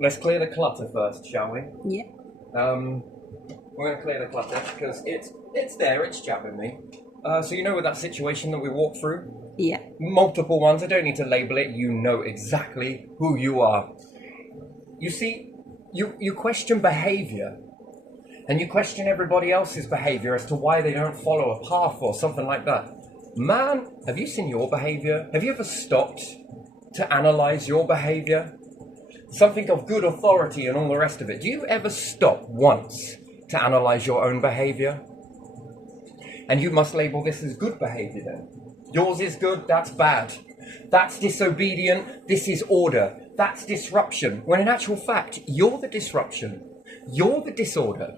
let's clear the clutter first, shall we? Yeah. We're going to clear the clutter because it's there, it's jabbing me. So you know with that situation that we walked through? Yeah. Multiple ones, I don't need to label it, you know exactly who you are. You see, you question behavior, and you question everybody else's behavior as to why they don't follow a path or something like that. Man, have you seen your behavior? Have you ever stopped to analyze your behavior? Something of good authority and all the rest of it. Do you ever stop once to analyze your own behavior? And you must label this as good behavior then. Yours is good, that's bad. That's disobedient, this is order. That's disruption. When in actual fact, you're the disruption. You're the disorder.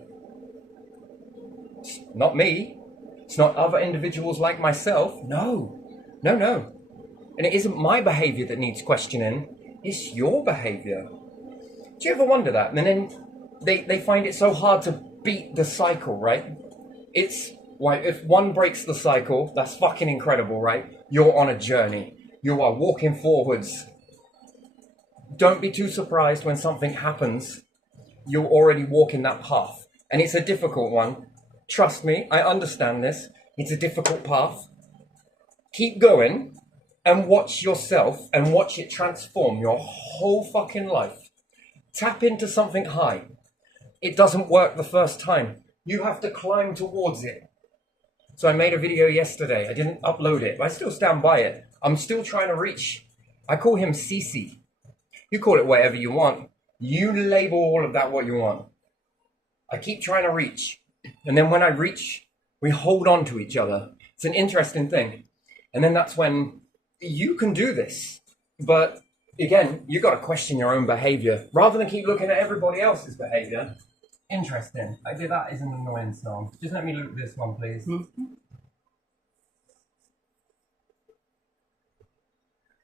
It's not me. It's not other individuals like myself. No. And it isn't my behavior that needs questioning. It's your behavior. Do you ever wonder that? And then they find it so hard to beat the cycle, right? It's why if one breaks the cycle, that's fucking incredible, right? You're on a journey. You are walking forwards. Don't be too surprised when something happens. You're already walking that path. And it's a difficult one. Trust me, I understand this. It's a difficult path. Keep going and watch yourself and watch it transform your whole fucking life. Tap into something high. It doesn't work the first time. You have to climb towards it. So I made a video yesterday. I didn't upload it, but I still stand by it. I'm still trying to reach. I call him Cece. You call it whatever you want. You label all of that what you want. I keep trying to reach. And then when I reach, we hold on to each other. It's an interesting thing. And then that's when you can do this. But again, you got to question your own behavior rather than keep looking at everybody else's behavior. Interesting. I did that is an annoying song. Just let me look at this one, please. Mm-hmm.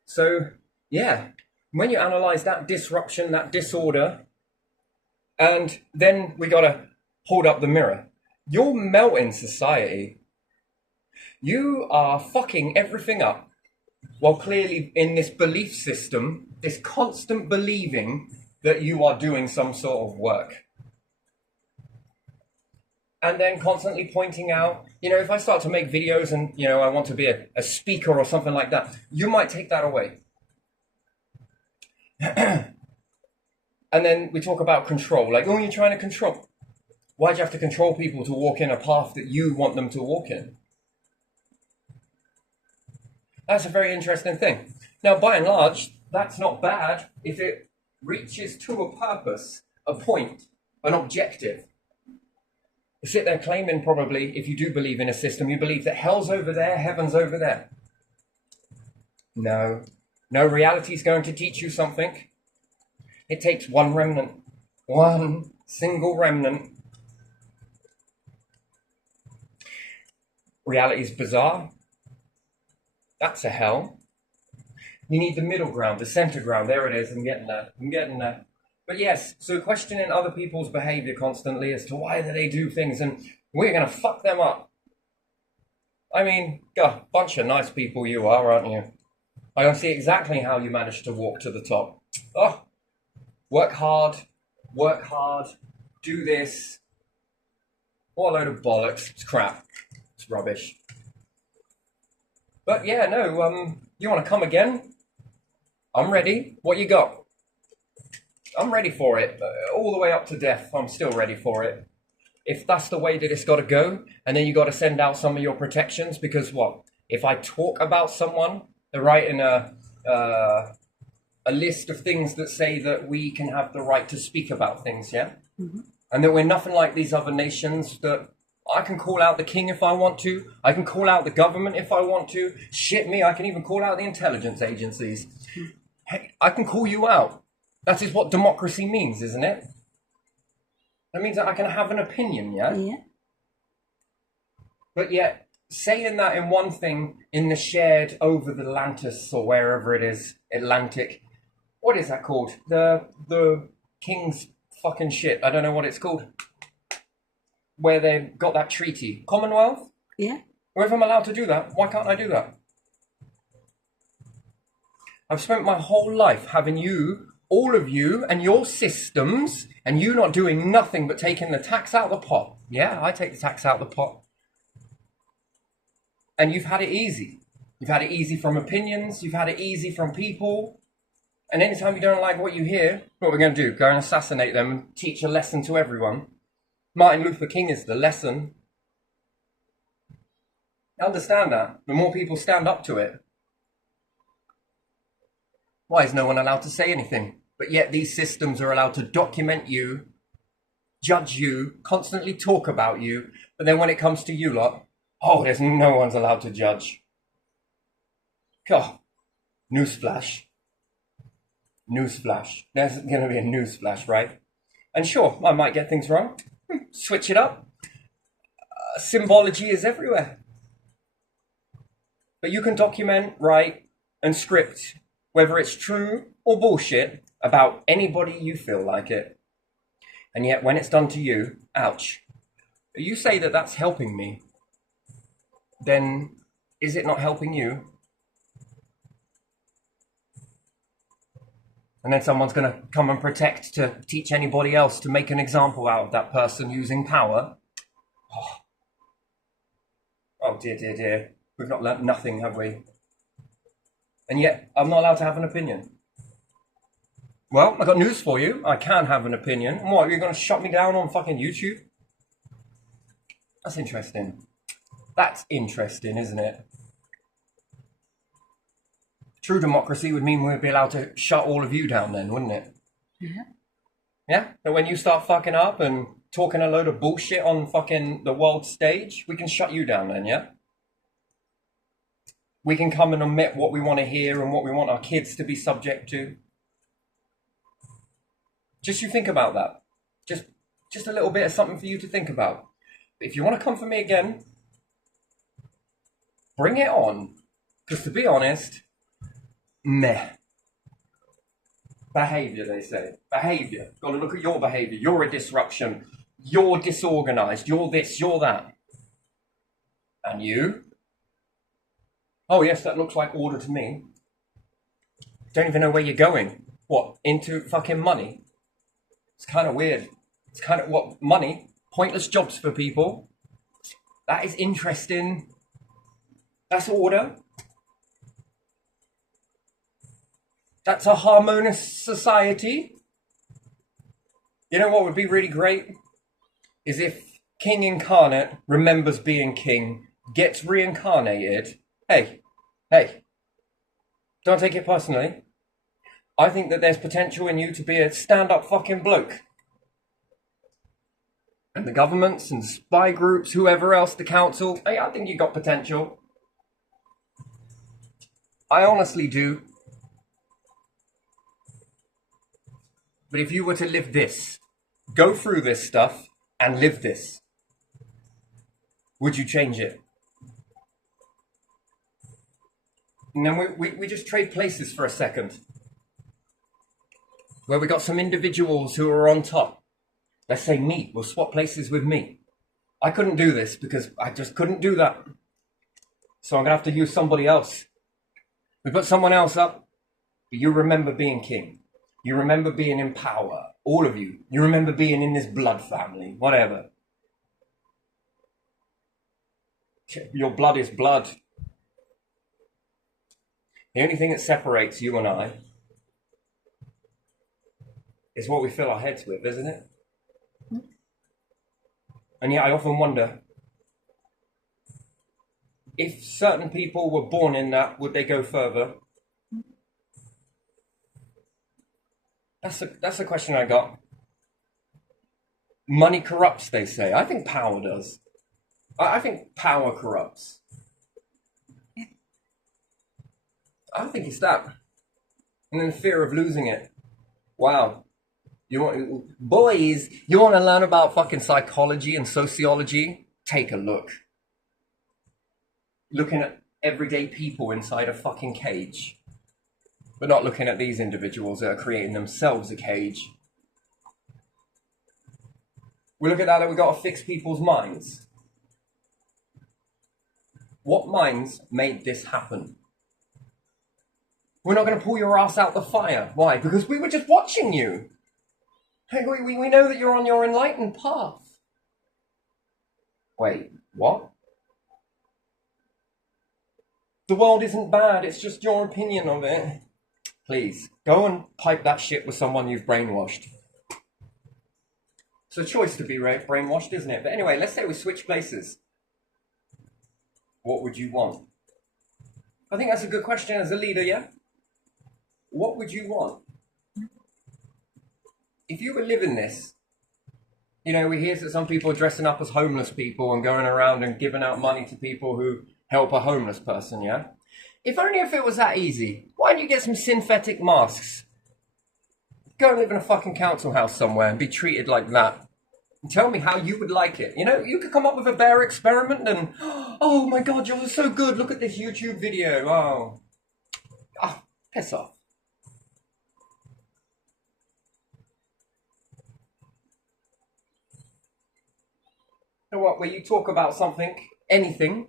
So, yeah. When you analyze that disruption, that disorder, and then we got to hold up the mirror. You're melting society. You are fucking everything up while clearly in this belief system, this constant believing that you are doing some sort of work. And then constantly pointing out, if I start to make videos and, I want to be a speaker or something like that, you might take that away. And then we talk about control, like, you're trying to control. Why do you have to control people to walk in a path that you want them to walk in? That's a very interesting thing. Now, by and large, that's not bad if it reaches to a purpose, a point, an objective. You sit there claiming probably, if you do believe in a system, you believe that hell's over there, heaven's over there. No, reality is going to teach you something. It takes one remnant, one single remnant. Reality is bizarre. That's a hell. You need the middle ground, the center ground. There it is. I'm getting there. But yes, so questioning other people's behavior constantly as to why they do things, and we're going to fuck them up. I mean, God, bunch of nice people you are, aren't you? I don't see exactly how you managed to walk to the top. Oh, work hard, do this. What a load of bollocks. It's crap. It's rubbish. But yeah, no, you want to come again? I'm ready. What you got? I'm ready for it. All the way up to death, I'm still ready for it. If that's the way that it's got to go, and then you got to send out some of your protections, because what? If I talk about someone, they're writing a list of things that say that we can have the right to speak about things, yeah? Mm-hmm. And that we're nothing like these other nations, that I can call out the king if I want to. I can call out the government if I want to. Shit me, I can even call out the intelligence agencies. Hey, I can call you out. That is what democracy means, isn't it? That means that I can have an opinion, yeah? Yeah. But yet, saying that in one thing, in the shared over the Atlantis or wherever it is, Atlantic, what is that called? The king's fucking shit. I don't know what it's called. Where they've got that treaty. Commonwealth? Yeah. Or if I'm allowed to do that, why can't I do that? I've spent my whole life having you all of you and your systems, and you not doing nothing but taking the tax out of the pot. Yeah, I take the tax out of the pot. And you've had it easy. You've had it easy from opinions. You've had it easy from people. And anytime you don't like what you hear, what we're going to do? Go and assassinate them and teach a lesson to everyone. Martin Luther King is the lesson. Understand that. The more people stand up to it. Why is no one allowed to say anything? But yet these systems are allowed to document you, judge you, constantly talk about you. But then when it comes to you lot, oh, there's no one's allowed to judge. God, newsflash. Newsflash. There's going to be a newsflash, right? And sure, I might get things wrong. Switch it up. Symbology is everywhere. But you can document, write, and script, whether it's true or bullshit, about anybody you feel like it. And yet when it's done to you, ouch. You say that that's helping me, then is it not helping you? And then someone's going to come and protect to teach anybody else to make an example out of that person using power. Oh dear, dear, dear. We've not learnt nothing, have we? And yet, I'm not allowed to have an opinion. Well, I've got news for you. I can have an opinion. And what, you're going to shut me down on fucking YouTube? That's interesting. That's interesting, isn't it? True democracy would mean we'd be allowed to shut all of you down then, wouldn't it? Yeah. Yeah? But when you start fucking up and talking a load of bullshit on fucking the world stage, we can shut you down then, yeah? We can come and omit what we want to hear and what we want our kids to be subject to. Just you think about that. Just a little bit of something for you to think about. If you want to come for me again, bring it on. Because to be honest, meh. Behavior, they say. Behavior. Got to look at your behavior. You're a disruption. You're disorganized. You're this, you're that. And you? Oh yes, that looks like order to me. Don't even know where you're going. What, into fucking money? It's kind of weird. It's kind of, what, money? Pointless jobs for people? That is interesting. That's order. That's a harmonious society. You know what would be really great? Is if King Incarnate remembers being king, gets reincarnated. Hey, don't take it personally. I think that there's potential in you to be a stand-up fucking bloke. And the governments and spy groups, whoever else, the council, hey, I think you got potential. I honestly do. But if you were to live this, go through this stuff and live this, would you change it? And then we just trade places for a second. Where we got some individuals who are on top. Let's say me, will swap places with me. I couldn't do this because I just couldn't do that. So I'm going to have to use somebody else. We put someone else up, but you remember being king. You remember being in power. All of you. You remember being in this blood family. Whatever. Your blood is blood. The only thing that separates you and I is what we fill our heads with, isn't it? And yet I often wonder, if certain people were born in that, would they go further? That's a question I got. Money corrupts, they say. I think power does. I think power corrupts. I think it's that. And then the fear of losing it. Wow. You want to learn about fucking psychology and sociology? Take a look. Looking at everyday people inside a fucking cage. But not looking at these individuals that are creating themselves a cage. We look at that and we've got to fix people's minds. What minds made this happen? We're not going to pull your ass out the fire. Why? Because we were just watching you. Hey, we know that you're on your enlightened path. Wait, what? The world isn't bad, it's just your opinion of it. Please, go and pipe that shit with someone you've brainwashed. It's a choice to be brainwashed, isn't it? But anyway, let's say we switch places. What would you want? I think that's a good question as a leader, yeah? What would you want? If you were living this, you know, we hear that some people are dressing up as homeless people and going around and giving out money to people who help a homeless person, yeah? If only if it was that easy, why don't you get some synthetic masks? Go and live in a fucking council house somewhere and be treated like that. And tell me how you would like it. You know, you could come up with a bear experiment and, oh my God, you're so good. Look at this YouTube video. Oh, piss off. You know what, where you talk about something, anything.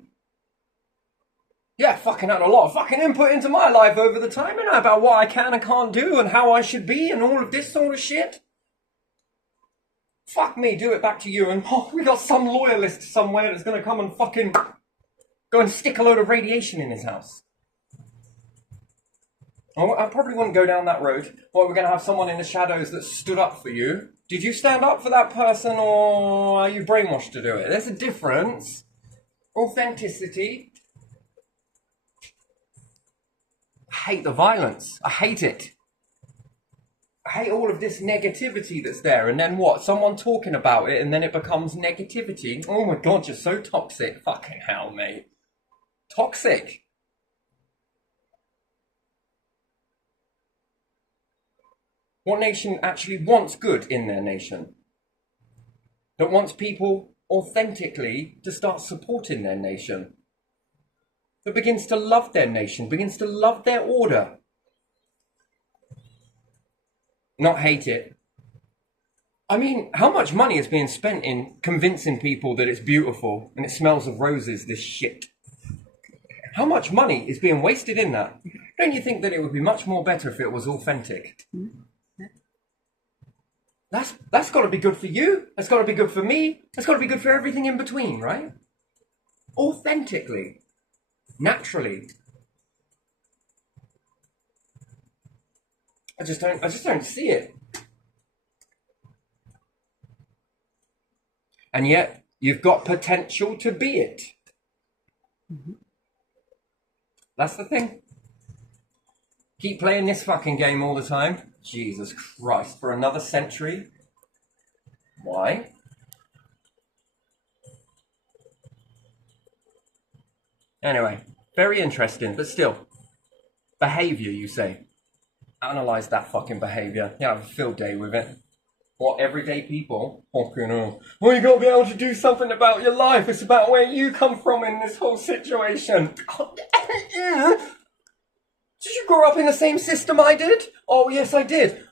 Yeah, fucking had a lot of fucking input into my life over the time, you know, about what I can and can't do and how I should be and all of this sort of shit. Fuck me, do it back to you and we got some loyalist somewhere that's gonna come and fucking go and stick a load of radiation in his house. I probably wouldn't go down that road. What, we're gonna have someone in the shadows that stood up for you? Did you stand up for that person or are you brainwashed to do it? There's a difference. Authenticity. I hate the violence. I hate it. I hate all of this negativity that's there. And then what? Someone talking about it and then it becomes negativity. Oh my God, you're so toxic. Fucking hell, mate. Toxic. What nation actually wants good in their nation? That wants people authentically to start supporting their nation? That begins to love their nation, begins to love their order. Not hate it. I mean, how much money is being spent in convincing people that it's beautiful and it smells of roses, this shit? How much money is being wasted in that? Don't you think that it would be much more better if it was authentic? That's got to be good for you. That's got to be good for me. That's got to be good for everything in between, right? Authentically. Naturally. I just don't see it. And yet, you've got potential to be it. That's the thing. Keep playing this fucking game all the time. Jesus Christ, for another century? Why? Anyway, very interesting, but still. Behaviour, you say. Analyse that fucking behaviour. Yeah, have a field day with it. What, everyday people? Fucking hell. Well, you gotta be able to do something about your life. It's about where you come from in this whole situation. Did you grow up in the same system I did? Oh, yes, I did.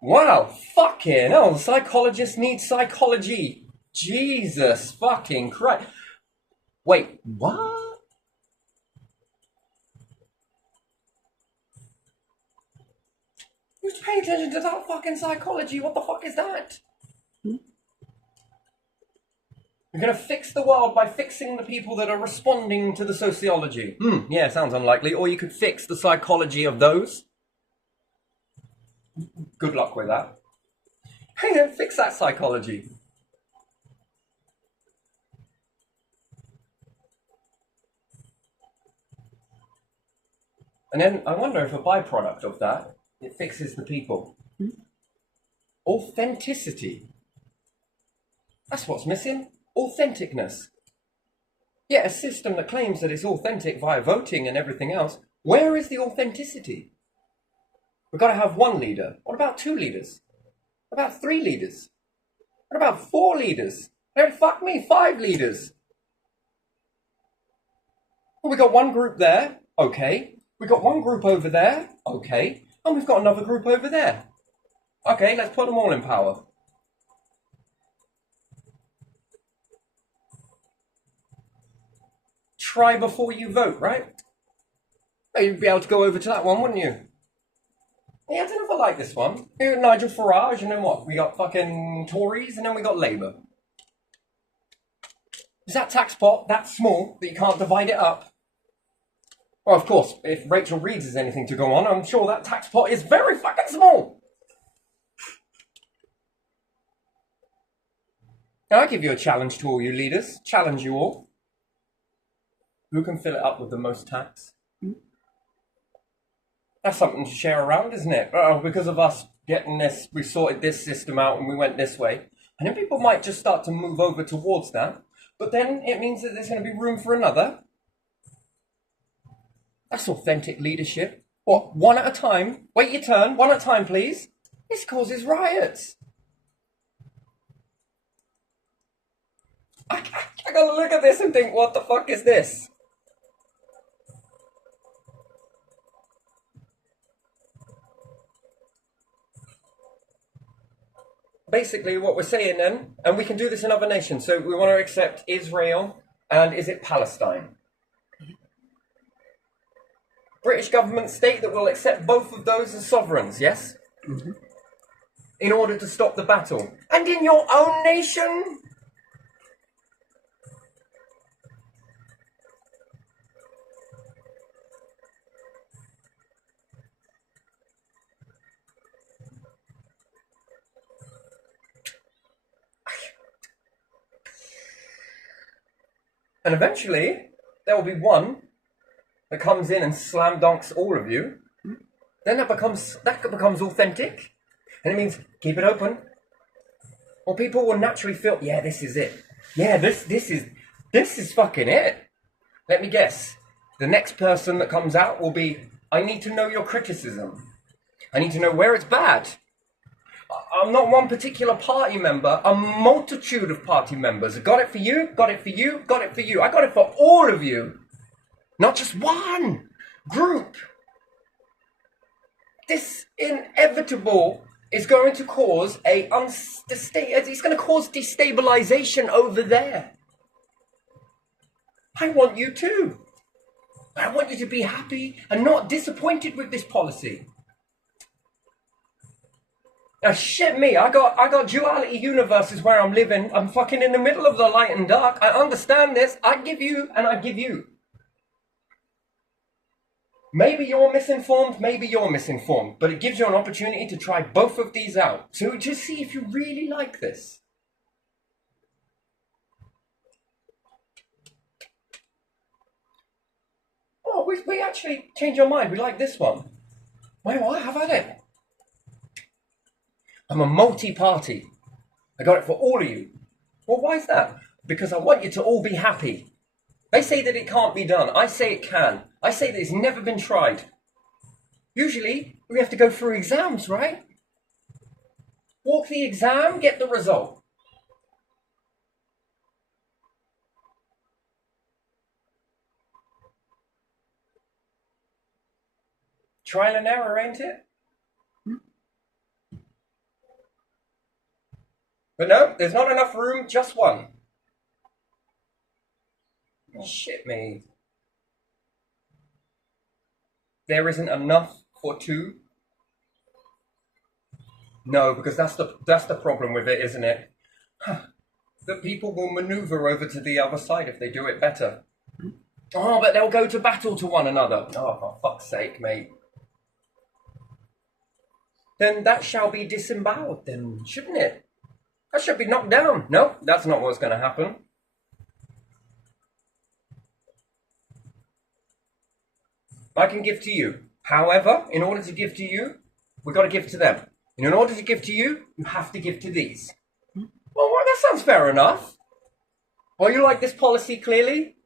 Wow, fucking hell. Psychologists need psychology. Jesus fucking Christ. Wait, what? Who's paying attention to that fucking psychology? What the fuck is that? You're gonna fix the world by fixing the people that are responding to the sociology. Yeah, sounds unlikely. Or you could fix the psychology of those. Good luck with that. Hey, then fix that psychology. And then I wonder if a byproduct of that, it fixes the people. Authenticity. That's what's missing. Authenticness. Yeah, a system that claims that it's authentic via voting and everything else. Where is the authenticity? We've got to have one leader. What about 2 leaders? What about 3 leaders? What about 4 leaders? No, fuck me, 5 leaders. Well, we got one group there. Okay. We got one group over there. Okay. And we've got another group over there. Okay, let's put them all in power. Try before you vote, right? You'd be able to go over to that one, wouldn't you? Yeah, I don't know if I like this one. You got Nigel Farage, and then what? We got fucking Tories, and then we got Labour. Is that tax pot that small that you can't divide it up? Well, of course, if Rachel Reeves is anything to go on, I'm sure that tax pot is very fucking small. Now, I give you a challenge to all you leaders. Challenge you all. Who can fill it up with the most tax? That's something to share around, isn't it? Because of us getting this, we sorted this system out and we went this way. And then people might just start to move over towards that. But then it means that there's going to be room for another. That's authentic leadership. What, one at a time? Wait your turn, one at a time, please. This causes riots. I gotta look at this and think, what the fuck is this? Basically, what we're saying then, and we can do this in other nations, so we want to accept Israel, and is it Palestine? British government state that will accept both of those as sovereigns, yes? Mm-hmm. In order to stop the battle. And in your own nation? And eventually, there will be one that comes in and slam dunks all of you. Then that becomes authentic. And it means keep it open. Or people will naturally feel, yeah, this is it. Yeah, this is fucking it. Let me guess. The next person that comes out will be, I need to know your criticism. I need to know where it's bad. I'm not one particular party member, a multitude of party members. Got it for you, got it for you, got it for you. I got it for all of you. Not just one group. This inevitable is going to cause it's going to cause destabilization over there. I want you too. I want you to be happy and not disappointed with this policy. Now, shit me, I got duality universes where I'm living. I'm fucking in the middle of the light and dark. I understand this. I give you and I give you. Maybe you're misinformed, but it gives you an opportunity to try both of these out. To see if you really like this. Oh, we actually changed our mind. We like this one. Wait, what? Have at it. I'm a multi-party. I got it for all of you. Well, why is that? Because I want you to all be happy. They say that it can't be done. I say it can. I say that it's never been tried. Usually, we have to go through exams, right? Walk the exam, get the result. Trial and error, ain't it? But no, there's not enough room, just one. Shit me. There isn't enough for two? No, because that's the problem with it, isn't it? That people will maneuver over to the other side if they do it better. Oh, but they'll go to battle to one another. Oh, for fuck's sake, mate. Then that shall be disemboweled then, shouldn't it? That should be knocked down. No, that's not what's going to happen. I can give to you. However, in order to give to you, we've got to give to them. And in order to give to you, you have to give to these. Well, that sounds fair enough. Well, you like this policy clearly?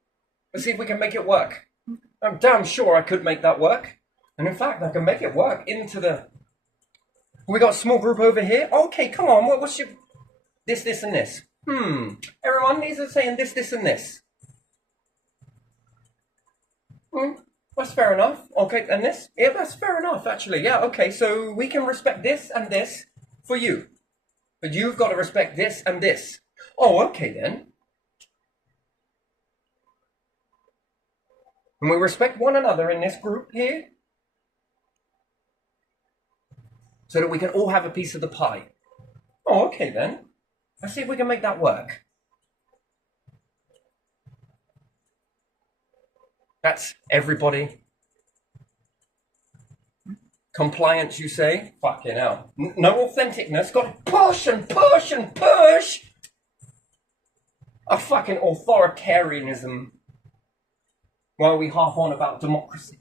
Let's see if we can make it work. I'm damn sure I could make that work. And in fact, I can make it work into the... We got a small group over here. Okay, come on. What's your... This, and this. Everyone needs to say this, and this. That's fair enough. Okay, and this? Yeah, that's fair enough, actually. Yeah, okay, so we can respect this and this for you. But you've got to respect this and this. Oh, okay then. And we respect one another in this group here so that we can all have a piece of the pie. Oh, okay then. Let's see if we can make that work. That's everybody. Compliance, you say? Fucking hell. No authenticness. Got to push and push and push. A fucking authoritarianism while we harp on about democracy.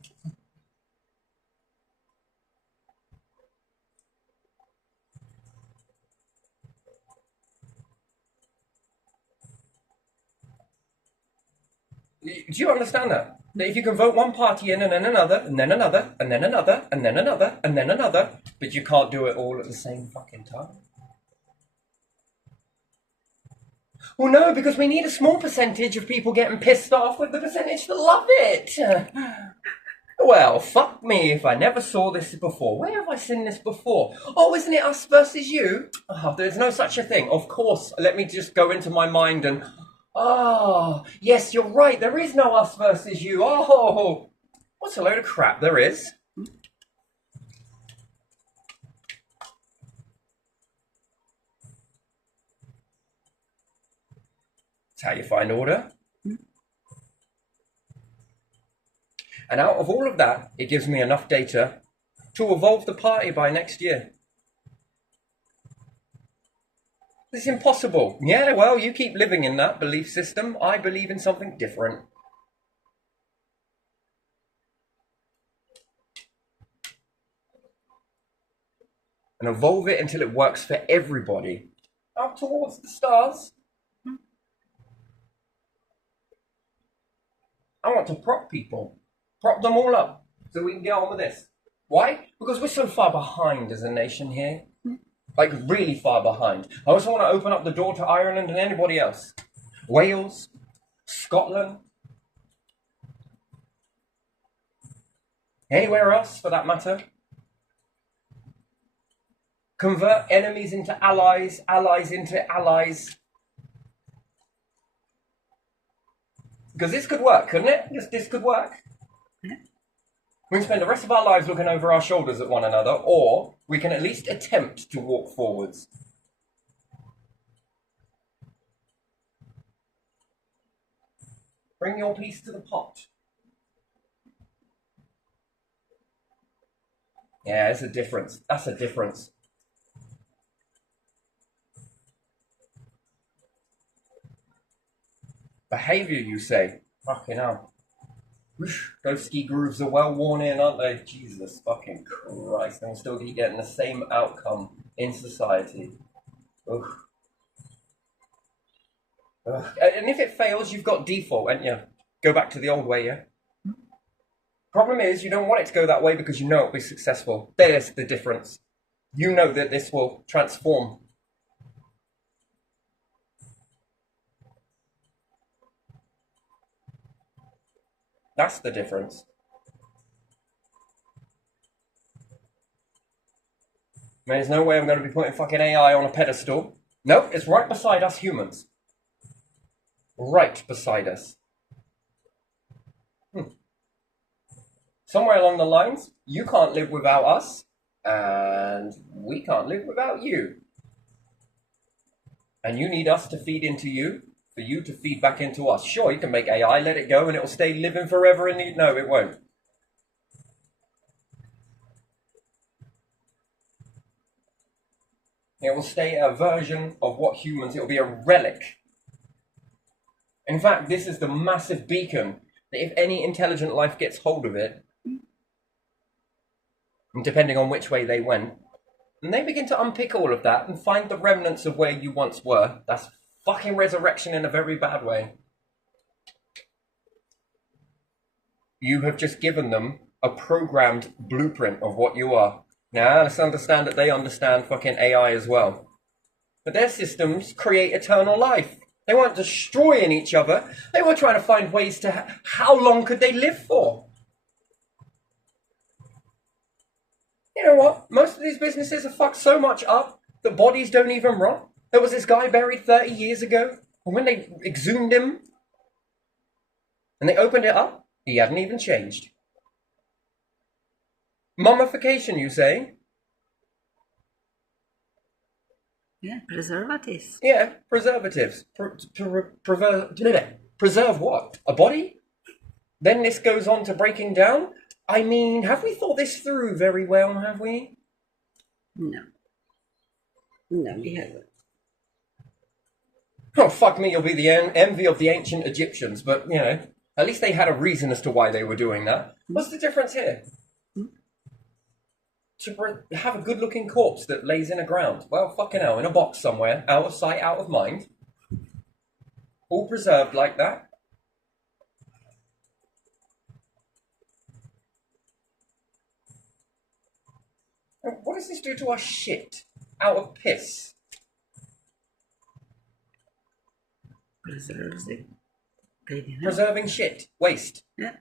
Do you understand that? That if you can vote one party in and then another, and then another, and then another, and then another, and then another, but you can't do it all at the same fucking time? Well, no, because we need a small percentage of people getting pissed off with the percentage that love it. Well, fuck me if I never saw this before. Where have I seen this before? Oh, isn't it us versus you? Oh, there's no such a thing. Of course, let me just go into my mind and... Oh, yes, you're right. There is no us versus you. Oh, what's a load of crap? There is. That's how you find order. And out of all of that, it gives me enough data to evolve the party by next year. It's impossible. Yeah, well, you keep living in that belief system. I believe in something different. And evolve it until it works for everybody. Up towards the stars. I want to prop people. Prop them all up so we can get on with this. Why? Because we're so far behind as a nation here. Like, really far behind. I also want to open up the door to Ireland and anybody else. Wales, Scotland, anywhere else for that matter. Convert enemies into allies, allies into allies. Because this could work, couldn't it? This could work. We can spend the rest of our lives looking over our shoulders at one another, or we can at least attempt to walk forwards. Bring your piece to the pot. Yeah, it's a difference. That's a difference. Behavior, you say? Fucking hell. Those ski grooves are well worn in, aren't they? Jesus fucking Christ. And we'll still keep getting the same outcome in society. Ugh. Ugh. And if it fails, you've got default, and you go back to the old way, yeah? Problem is, you don't want it to go that way because you know it'll be successful. There's the difference. You know that this will transform. That's the difference. There's no way I'm going to be putting fucking AI on a pedestal. Nope, it's right beside us humans. Right beside us. Somewhere along the lines, you can't live without us, and we can't live without you. And you need us to feed into you, for you to feed back into us. Sure, you can make AI, let it go, and it'll stay living forever in the... No, it won't. It will stay a version of what humans... It'll be a relic. In fact, this is the massive beacon that if any intelligent life gets hold of it, and depending on which way they went, and they begin to unpick all of that and find the remnants of where you once were, that's fucking resurrection in a very bad way. You have just given them a programmed blueprint of what you are. Now, let's understand that they understand fucking AI as well. But their systems create eternal life. They weren't destroying each other. They were trying to find ways to... How long could they live for? You know what? Most of these businesses are fucked so much up that bodies don't even rot. There was this guy buried 30 years ago, and when they exhumed him and they opened it up, He hadn't even changed. Mummification, you say? Yeah, preservatives. Yeah, preservatives. Preserve what? A body? Then this goes on to breaking down? I mean, have we thought this through very well, have we? No. No, we haven't. Oh, fuck me, you'll be the envy of the ancient Egyptians, but, you know, at least they had a reason as to why they were doing that. What's the difference here? To have a good-looking corpse that lays in a ground. Well, fucking hell, in a box somewhere, out of sight, out of mind. All preserved like that. What does this do to our shit? Out of piss. Preserves it. Preserving shit. Waste. Yeah.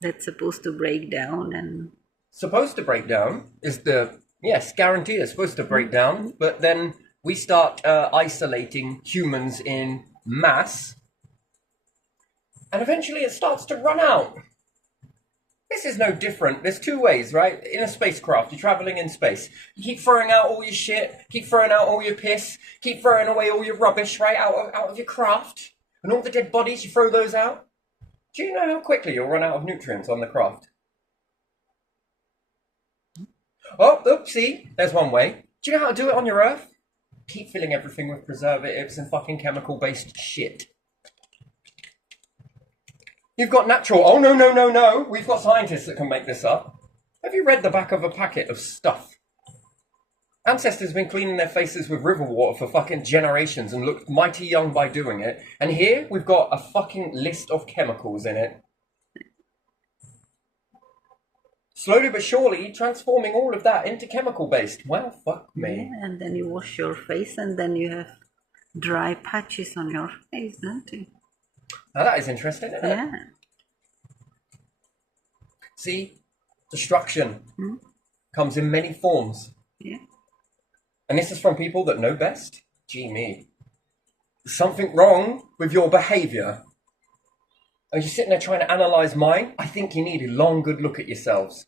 That's supposed to break down and... Supposed to break down is the... Yes, guaranteed it's supposed to break down, but then we start isolating humans in mass, and eventually it starts to run out. This is no different. There's two ways, right? In a spacecraft, you're traveling in space. You keep throwing out all your shit, keep throwing out all your piss, keep throwing away all your rubbish, right, out of your craft. And all the dead bodies, you throw those out. Do you know how quickly you'll run out of nutrients on the craft? Oh, see, there's one way. Do you know how to do it on your Earth? Keep filling everything with preservatives and fucking chemical-based shit. You've got natural. Oh, no. We've got scientists that can make this up. Have you read the back of a packet of stuff? Ancestors have been cleaning their faces with river water for fucking generations and looked mighty young by doing it. And here we've got a fucking list of chemicals in it. Slowly but surely transforming all of that into chemical-based. Well, fuck me. Yeah, and then you wash your face and then you have dry patches on your face, don't you? Now that is interesting, isn't it? Yeah. See, destruction comes in many forms. Yeah. And this is from people that know best? Gee me. There's something wrong with your behaviour. Are you sitting there trying to analyse mine? I think you need a long, good look at yourselves.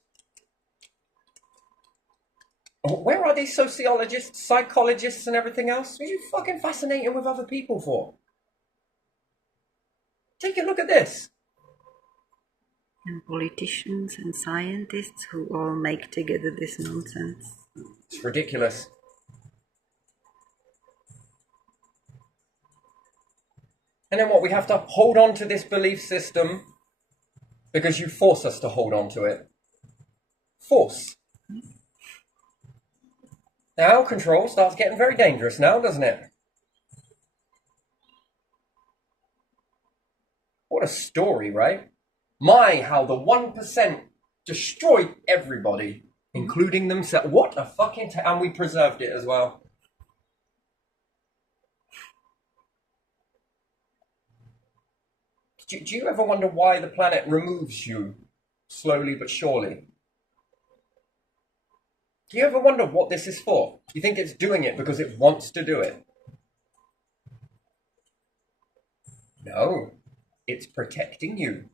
Where are these sociologists, psychologists, and everything else? What are you fucking fascinating with other people for? Take a look at this. And politicians and scientists who all make together this nonsense. It's ridiculous. And then what? We have to hold on to this belief system because you force us to hold on to it. Force. Now control starts getting very dangerous now, doesn't it? What a story, right? My, how the 1% destroyed everybody, including themselves. What a fucking... and we preserved it as well. Do you ever wonder why the planet removes you slowly but surely? Do you ever wonder what this is for? You think it's doing it because it wants to do it? No, it's protecting you.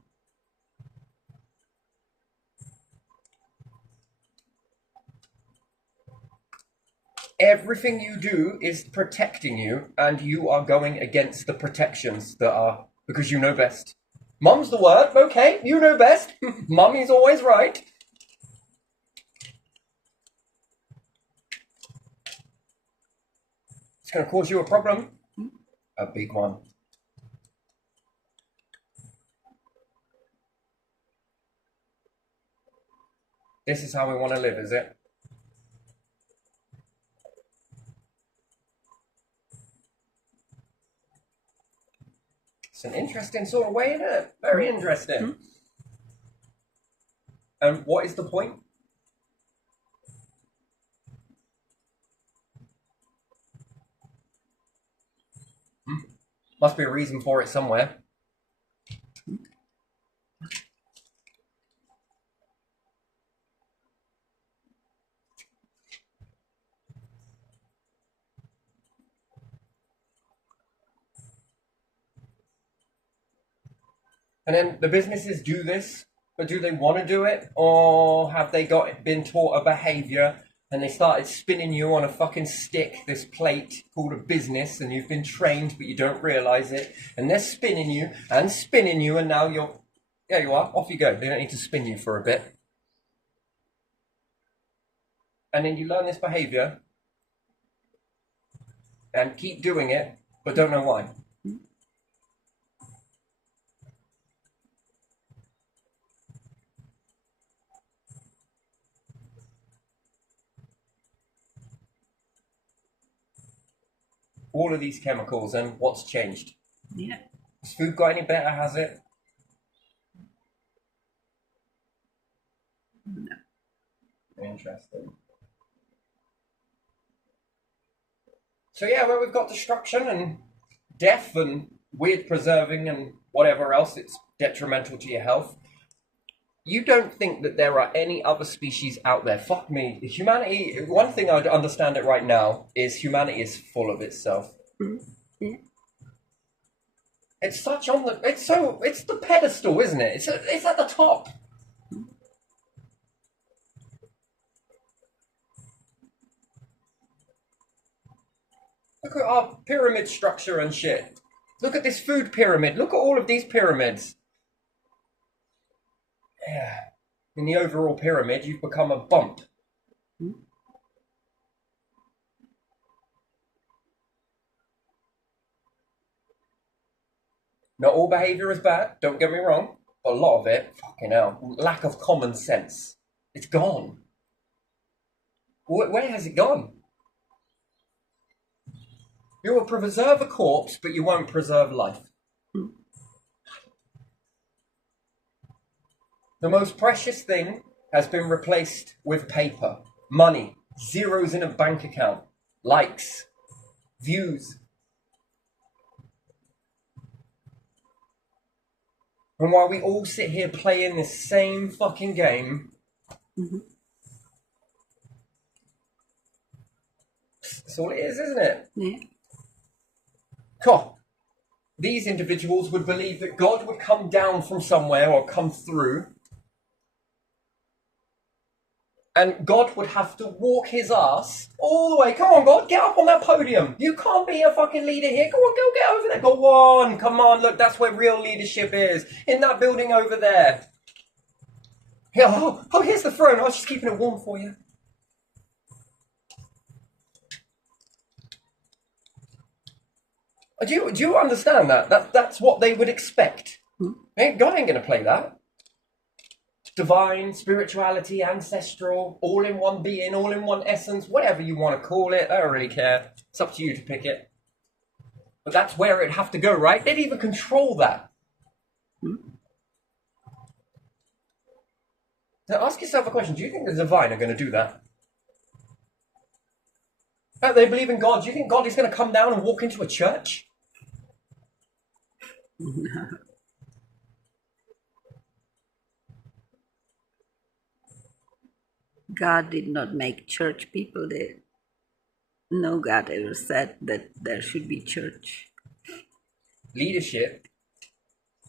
Everything you do is protecting you, and you are going against the protections that are... because you know best. Mum's the word, okay, you know best. Mummy's always right. It's going to cause you a problem. A big one. This is how we want to live, is it? It's an interesting sort of way, isn't it? Very interesting. And what is the point? Must be a reason for it somewhere. And then the businesses do this, but do they want to do it? Or have they been taught a behavior and they started spinning you on a fucking stick, this plate called a business, and you've been trained, but you don't realize it. And they're spinning you, and now there you are, off you go. They don't need to spin you for a bit. And then you learn this behavior and keep doing it, but don't know why. All of these chemicals, and what's changed? Yeah. Has food got any better, has it? No. Interesting. So yeah, well, we've got destruction and death and weird preserving and whatever else it's detrimental to your health. You don't think that there are any other species out there? Fuck me. Humanity, one thing I understand it right now is humanity is full of itself. Yeah. It's such on the, it's the pedestal, isn't it? It's at the top. Look at our pyramid structure and shit. Look at this food pyramid. Look at all of these pyramids. Yeah. In the overall pyramid, you've become a bump. Not all behavior is bad, don't get me wrong. But a lot of it, fucking hell, lack of common sense. It's gone. Where has it gone? You will preserve a corpse, but you won't preserve life. The most precious thing has been replaced with paper, money, zeros in a bank account, likes, views. And while we all sit here playing this same fucking game, that's all it is, isn't it? Yeah. God, these individuals would believe that God would come down from somewhere or come through, and God would have to walk his ass all the way. Come on, God, get up on that podium. You can't be a fucking leader here. Go on, go get over there. Go on, come on. Look, that's where real leadership is. In that building over there. Here, oh, here's the throne. I was just keeping it warm for you. Do you understand that? That's what they would expect. God ain't going to play that. Divine, spirituality, ancestral, all in one being, all in one essence, whatever you want to call it. I don't really care. It's up to you to pick it. But that's where it'd have to go, right? They'd even control that. Now ask yourself a question. Do you think the divine are going to do that? They believe in God. Do you think God is going to come down and walk into a church? God did not make church people. No God ever said that there should be church. Leadership.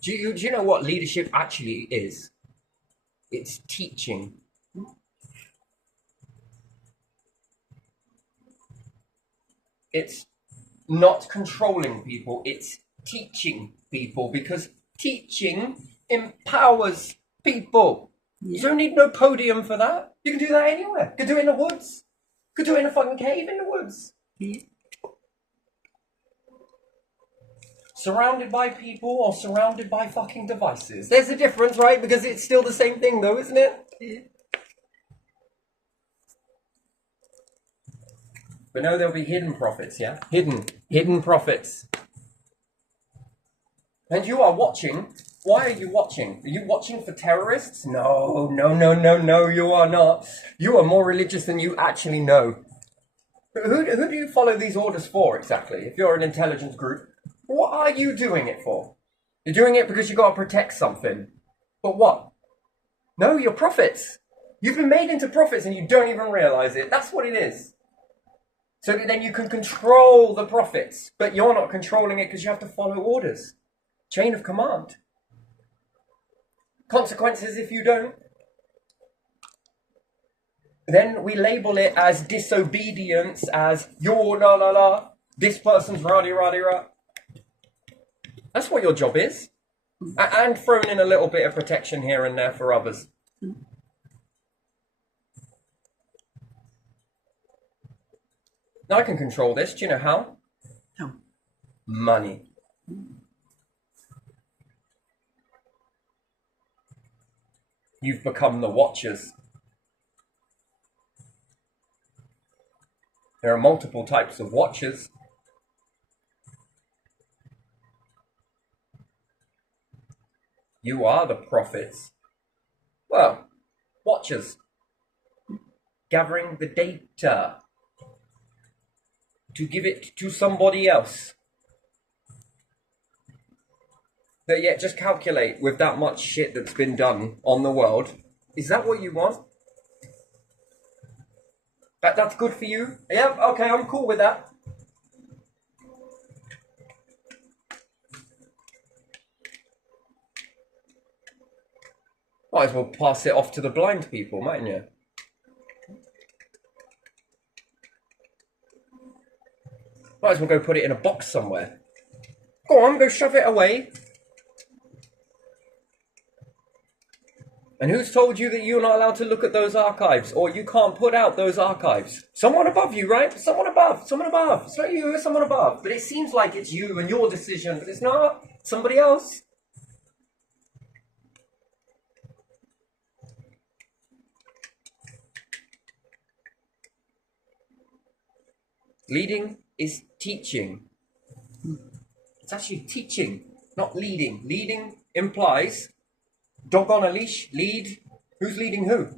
Do you know what leadership actually is? It's teaching. It's not controlling people, it's teaching people, because teaching empowers people. You don't need no podium for that. You can do that anywhere. You can do it in the woods. You could do it in a fucking cave in the woods. Yeah. Surrounded by people or surrounded by fucking devices. There's a difference, right? Because it's still the same thing though, isn't it? Yeah. But no, there'll be hidden prophets, yeah? Hidden prophets. And you are watching. Why are you watching? Are you watching for terrorists? No, you are not. You are more religious than you actually know. Who do you follow these orders for exactly? If you're an intelligence group, what are you doing it for? You're doing it because you got to protect something. But what? No, you're prophets. You've been made into prophets and you don't even realize it. That's what it is. So that then you can control the prophets, but you're not controlling it because you have to follow orders. Chain of command. consequences if you don't. Then we label it as disobedience, as you're la la la, this person's rah rah rah. That's what your job is. And thrown in a little bit of protection here and there for others. Now I can control this. Do you know how? No. Money. You've become the watchers. There are multiple types of watchers. You are the prophets. Well, watchers. Gathering the data to give it to somebody else. That yet just calculate with that much shit that's been done on the world. Is that what you want? That's good for you? Yeah, okay, I'm cool with that. Might as well pass it off to the blind people, mightn't you? Might as well go put it in a box somewhere. Go on, go shove it away. And who's told you that you're not allowed to look at those archives, or you can't put out those archives? Someone above you, right? Someone above, someone above. It's not you, it's someone above. But it seems like it's you and your decision, but it's not. Somebody else. Leading is teaching. It's actually teaching, not leading. Leading implies dog on a leash, lead. Who's leading who?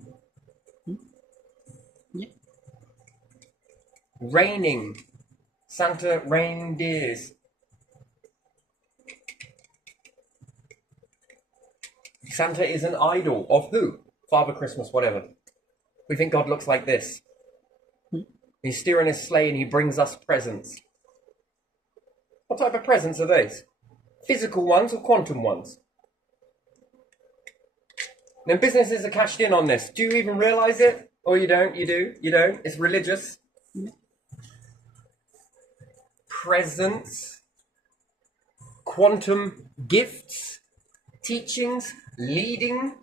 Yeah. Raining. Santa reindeers. Santa is an idol of who? Father Christmas, whatever. We think God looks like this. He's steering his sleigh and he brings us presents. What type of presents are these? Physical ones or quantum ones? Then businesses are cashed in on this. Do you even realise it? Or you don't? You do? You don't? It's religious. Presents. Quantum gifts. Teachings. Leading.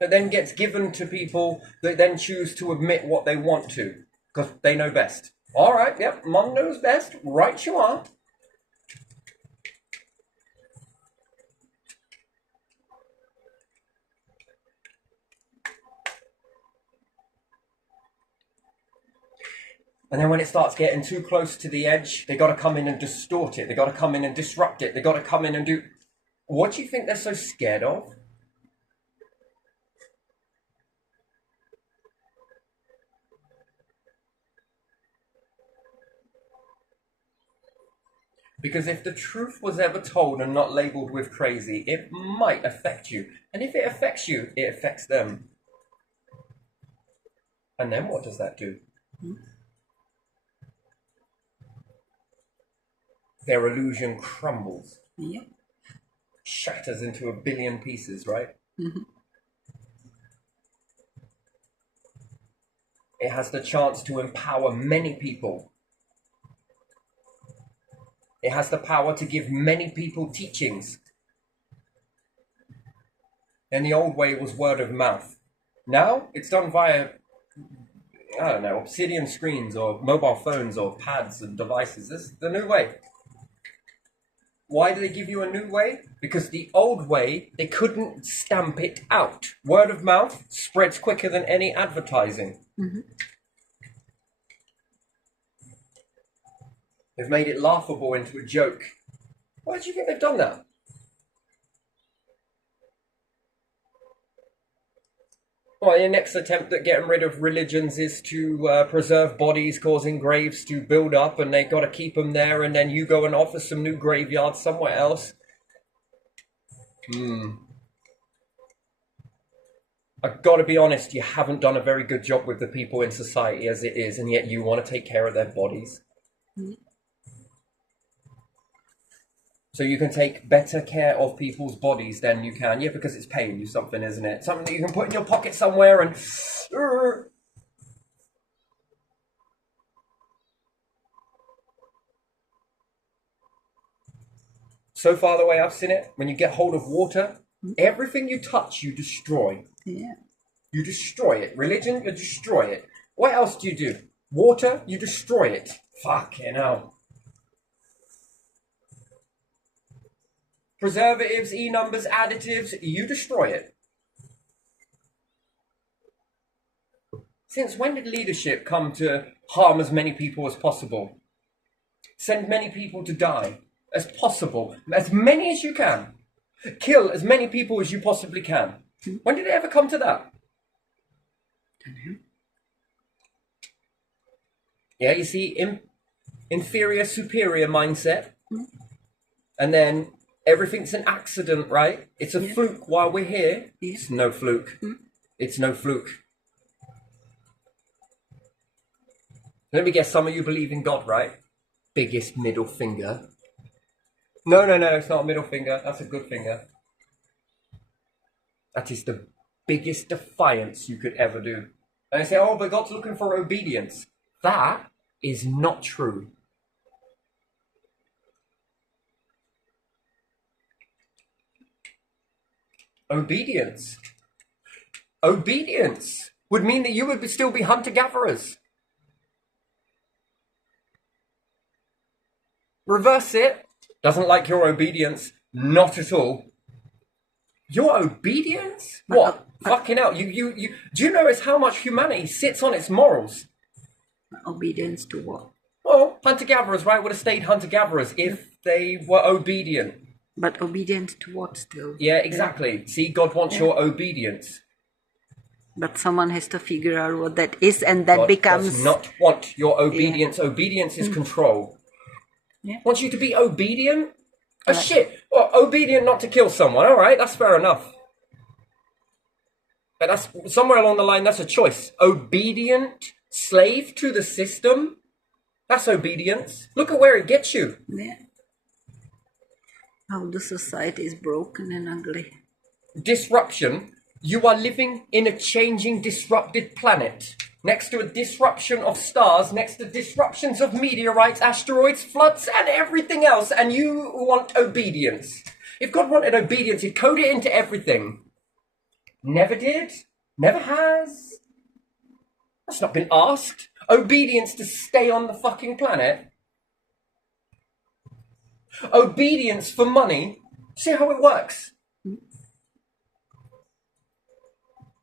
That then gets given to people that then choose to admit what they want to. Because they know best. All right, yep, Mum knows best. Right you are. And then when it starts getting too close to the edge, they got to come in and distort it. They got to come in and disrupt it. They got to come in and do... What do you think they're so scared of? Because if the truth was ever told and not labelled with crazy, it might affect you. And if it affects you, it affects them. And then what does that do? Their illusion crumbles. Yeah. Shatters into a billion pieces, right? Mm-hmm. It has the chance to empower many people. It has the power to give many people teachings. And the old way was word of mouth. Now it's done via, I don't know, obsidian screens or mobile phones or pads and devices. This is the new way. Why do they give you a new way? Because the old way, they couldn't stamp it out. Word of mouth spreads quicker than any advertising. Mm-hmm. They've made it laughable into a joke. Why do you think they've done that? Well, your next attempt at getting rid of religions is to preserve bodies, causing graves to build up, and they've got to keep them there, and then you go and offer some new graveyards somewhere else. I've got to be honest, you haven't done a very good job with the people in society as it is, and yet you want to take care of their bodies. Mm-hmm. So you can take better care of people's bodies than you can. Yeah, because it's paying you something, isn't it? Something that you can put in your pocket somewhere and... So far the way I've seen it, when you get hold of water, everything you touch, you destroy. Yeah. You destroy it. Religion, you destroy it. What else do you do? Water, you destroy it. Fucking hell. Preservatives, E-numbers, additives, you destroy it. Since when did leadership come to harm as many people as possible? Send many people to die as possible. As many as you can. Kill as many people as you possibly can. When did it ever come to that? Yeah, you see, inferior, superior mindset. And then everything's an accident, right? It's a fluke while we're here. Yeah. It's no fluke. It's no fluke. Let me guess, some of you believe in God, right? Biggest middle finger. No, it's not a middle finger. That's a good finger. That is the biggest defiance you could ever do. And they say, oh, but God's looking for obedience. That is not true. Obedience. Obedience would mean that you would still be hunter-gatherers. Reverse it. Doesn't like your obedience. Not at all. Your obedience? What? Fucking hell. You do you notice how much humanity sits on its morals? Obedience to what? Well, hunter-gatherers, right, would have stayed hunter-gatherers if they were obedient. But obedience to what still? Yeah, exactly. See, God wants your obedience. But someone has to figure out what that is, and that God becomes... does not want your obedience. Obedience is control. Yeah. Wants you to be obedient? Oh, shit. Well, obedient not to kill someone. All right, that's fair enough. But that's somewhere along the line, that's a choice. Obedient, slave to the system, that's obedience. Look at where it gets you. Yeah. How the society is broken and ugly. Disruption. You are living in a changing, disrupted planet. Next to a disruption of stars, next to disruptions of meteorites, asteroids, floods, and everything else, and you want obedience. If God wanted obedience, he'd code it into everything. Never did. Never has. That's not been asked. Obedience to stay on the fucking planet. Obedience for money. See how it works?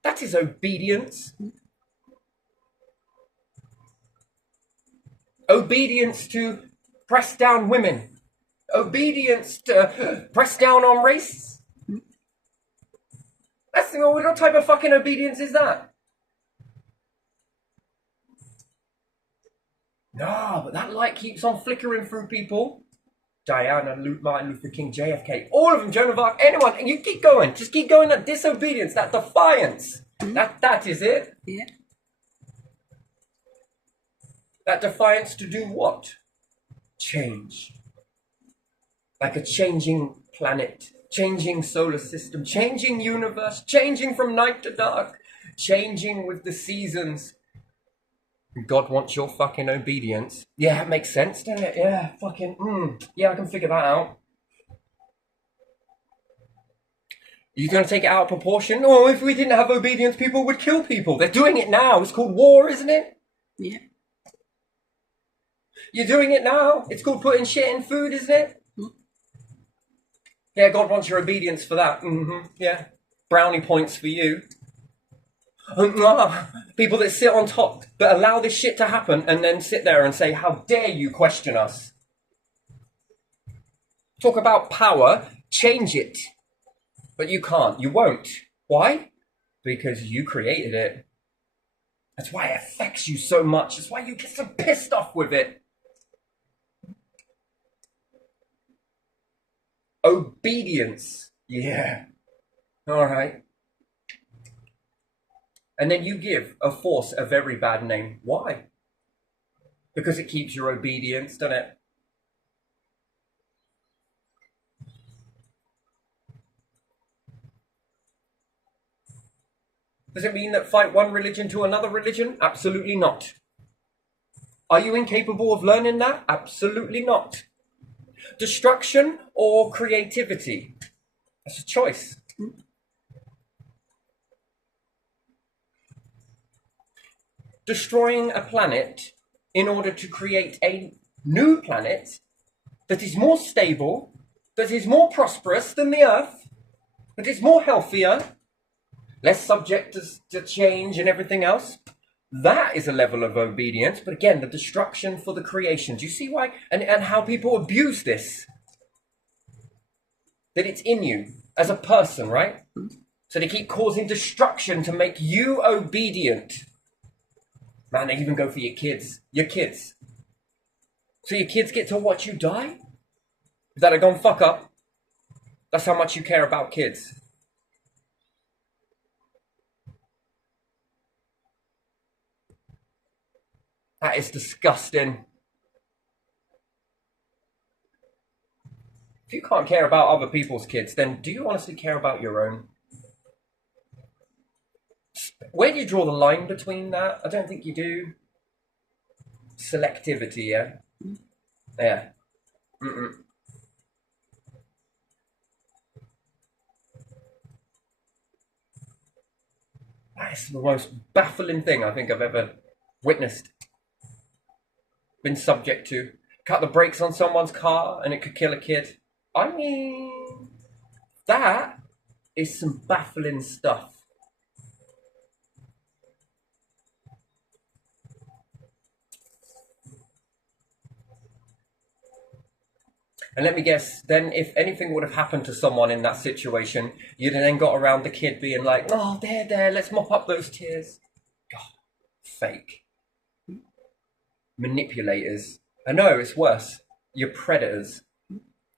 That is obedience. Obedience to press down women. Obedience to press down on race. That's what type of fucking obedience is that? No, but that light keeps on flickering through people. Diana, Martin Luther King, JFK, all of them, Joan of Arc, anyone, and you keep going. Just keep going. That disobedience, that defiance. That is it. Yeah. That defiance to do what? Change. Like a changing planet, changing solar system, changing universe, changing from night to dark, changing with the seasons. God wants your fucking obedience. Yeah, it makes sense, doesn't it? Yeah, fucking, yeah, I can figure that out. You're going to take it out of proportion? Oh, if we didn't have obedience, people would kill people. They're doing it now. It's called war, isn't it? Yeah. You're doing it now. It's called putting shit in food, isn't it? Yeah, God wants your obedience for that. Yeah. Brownie points for you. People that sit on top, that allow this shit to happen and then sit there and say, how dare you question us? Talk about power, change it. But you can't, you won't. Why? Because you created it. That's why it affects you so much. That's why you get so pissed off with it. Obedience. Yeah. All right. And then you give a force a very bad name. Why? Because it keeps your obedience, doesn't it? Does it mean that fight one religion to another religion? Absolutely not. Are you incapable of learning that? Absolutely not. Destruction or creativity? That's a choice. Destroying a planet in order to create a new planet that is more stable, that is more prosperous than the Earth, that is more healthier, less subject to change and everything else. That is a level of obedience. But again, the destruction for the creation. Do you see why? And how people abuse this? That it's in you as a person, right? So they keep causing destruction to make you obedient. Man, they even go for your kids. Your kids. So your kids get to watch you die? Is that a gone fuck up? That's how much you care about kids. That is disgusting. If you can't care about other people's kids, then do you honestly care about your own? Where do you draw the line between that? I don't think you do. Selectivity, yeah? Yeah. Mm-mm. That is the most baffling thing I think I've ever witnessed. Been subject to. Cut the brakes on someone's car and it could kill a kid. I mean, that is some baffling stuff. And let me guess, then if anything would have happened to someone in that situation, you'd have then got around the kid being like, oh, there, let's mop up those tears. God, fake. Manipulators. I know, it's worse. You're predators.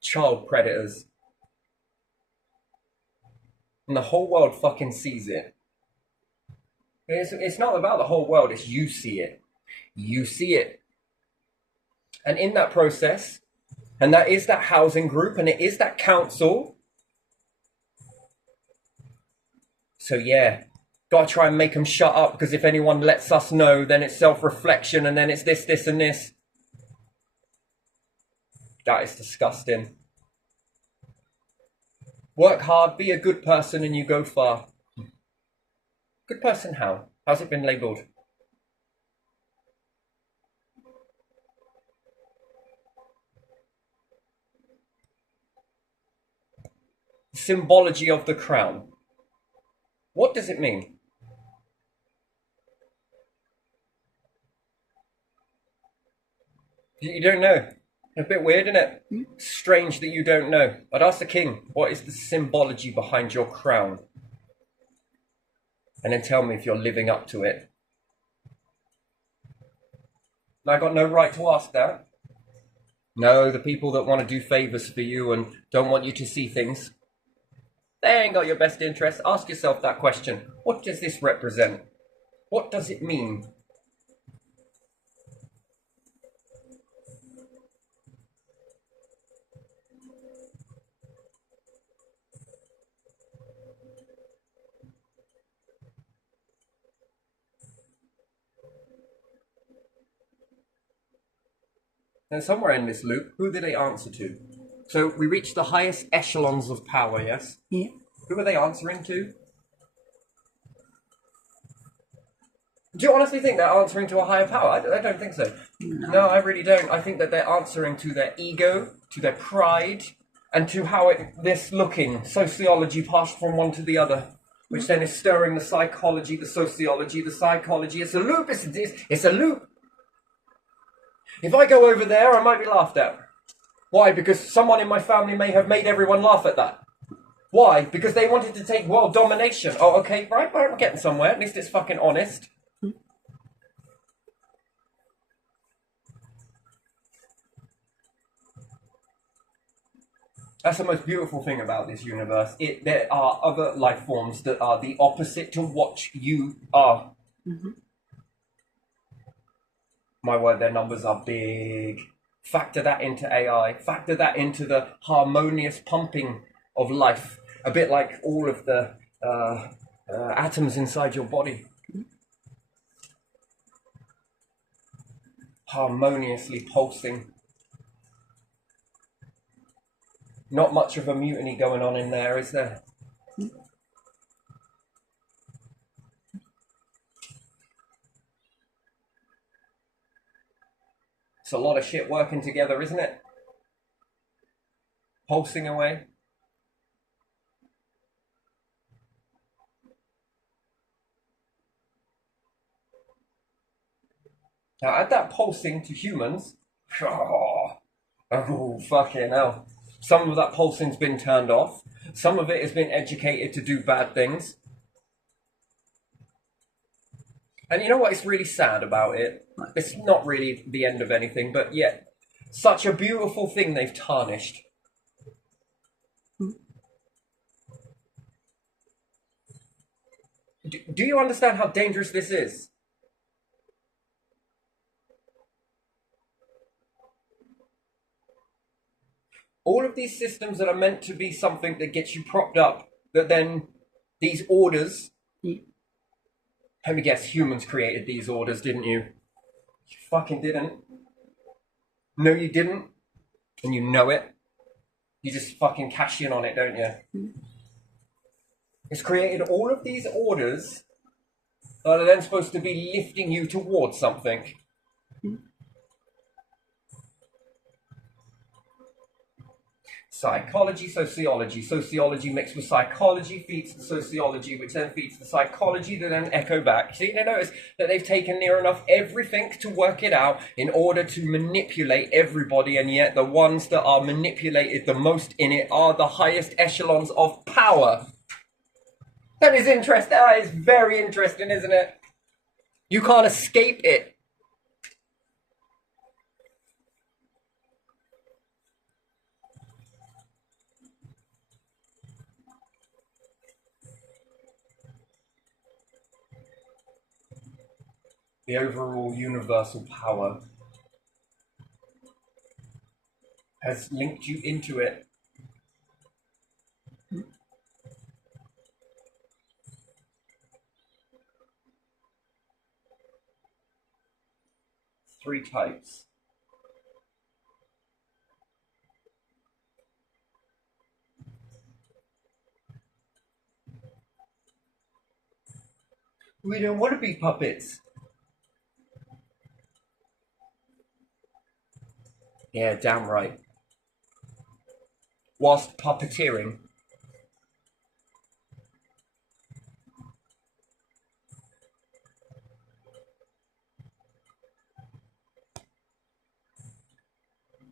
Child predators. And the whole world fucking sees it. It's not about the whole world, it's you see it. You see it. And in that process, and that is that housing group, and it is that council. So yeah, gotta try and make them shut up, because if anyone lets us know, then it's self-reflection, and then it's this, and this. That is disgusting. Work hard, be a good person, and you go far. Good person how? How's it been labelled? Symbology of the crown. What does it mean? You don't know. A bit weird, isn't it? Strange that you don't know. I'd ask the king, what is the symbology behind your crown? And then tell me if you're living up to it. I got no right to ask that. No, the people that want to do favours for you and don't want you to see things, they ain't got your best interest. Ask yourself that question. What does this represent? What does it mean? And somewhere in this loop, who do they answer to? So we reach the highest echelons of power, yes? Yeah. Who are they answering to? Do you honestly think they're answering to a higher power? I don't think so. No, I really don't. I think that they're answering to their ego, to their pride, and to how this looking sociology passed from one to the other, which then is stirring the psychology, the sociology, the psychology. It's a loop. It's a loop. If I go over there, I might be laughed at. Why? Because someone in my family may have made everyone laugh at that. Why? Because they wanted to take world domination. Oh, okay, right, we're getting somewhere. At least it's fucking honest. That's the most beautiful thing about this universe. There are other life forms that are the opposite to what you are. Mm-hmm. My word, their numbers are big. Factor that into AI. Factor that into the harmonious pumping of life. A bit like all of the atoms inside your body harmoniously pulsing. Not much of a mutiny going on in there, is there? It's a lot of shit working together, isn't it? Pulsing away. Now add that pulsing to humans. Oh, fucking hell. Some of that pulsing's been turned off. Some of it has been educated to do bad things. And you know what is really sad about it? It's not really the end of anything, but yet, such a beautiful thing they've tarnished. Do you understand how dangerous this is? All of these systems that are meant to be something that gets you propped up, that then these orders, let me guess, humans created these orders, didn't you? You fucking didn't. No, you didn't. And you know it. You just fucking cash in on it, don't you? It's created all of these orders that are then supposed to be lifting you towards something. Psychology, sociology. Sociology mixed with psychology feeds the sociology, which then feeds the psychology that then echo back. See, they notice that they've taken near enough everything to work it out in order to manipulate everybody, and yet the ones that are manipulated the most in it are the highest echelons of power. That is interesting. That is very interesting, isn't it? You can't escape it. The overall universal power has linked you into it. Three types. We don't want to be puppets. Yeah, damn right. Whilst puppeteering.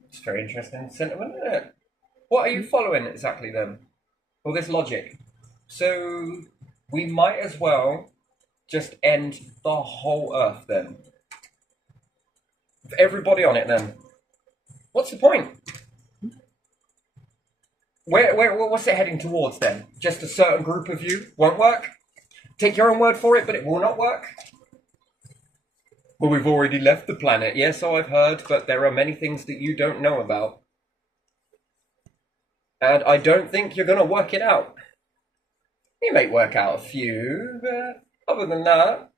It's very interesting sentiment, isn't it? What are you following exactly then? Well, this logic. So we might as well just end the whole Earth then. With everybody on it then. What's the point? What's it heading towards then? Just a certain group of you won't work? Take your own word for it, but it will not work? Well, we've already left the planet. Yes, so I've heard, but there are many things that you don't know about. And I don't think you're going to work it out. You may work out a few, but other than that,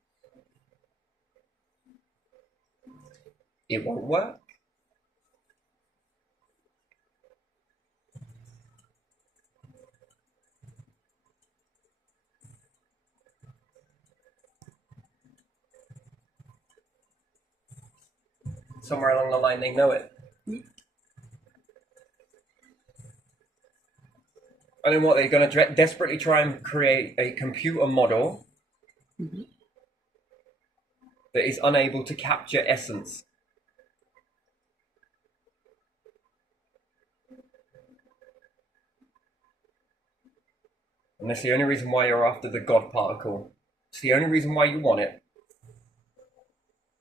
it won't work. Somewhere along the line, they know it. And then what, they're going to desperately try and create a computer model that is unable to capture essence. And that's the only reason why you're after the God particle. It's the only reason why you want it.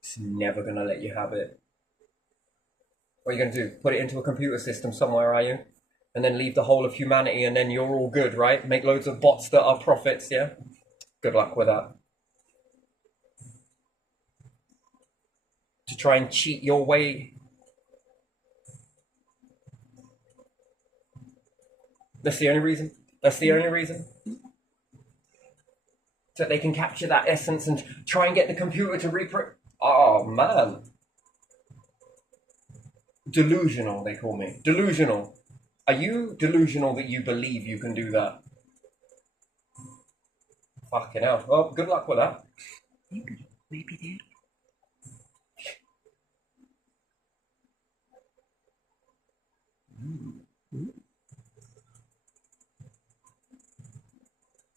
It's never going to let you have it. What are you going to do? Put it into a computer system somewhere, are you? And then leave the whole of humanity and then you're all good, right? Make loads of bots that are prophets, yeah? Good luck with that. To try and cheat your way. That's the only reason? That's the only reason? so they can capture that essence and try and get the computer to reprint. Oh man. Delusional, they call me. Delusional. Are you delusional that you believe you can do that? Fucking hell. Well, good luck with that. Maybe they.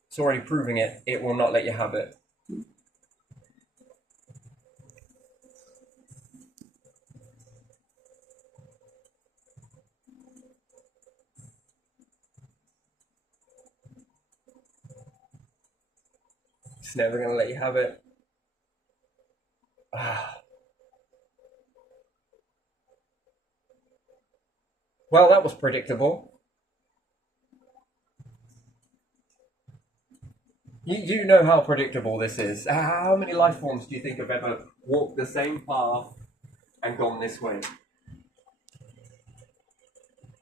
It's already proving it. It will not let you have it. It's never going to let you have it. Well, that was predictable. You know how predictable this is. How many life forms do you think have ever walked the same path and gone this way?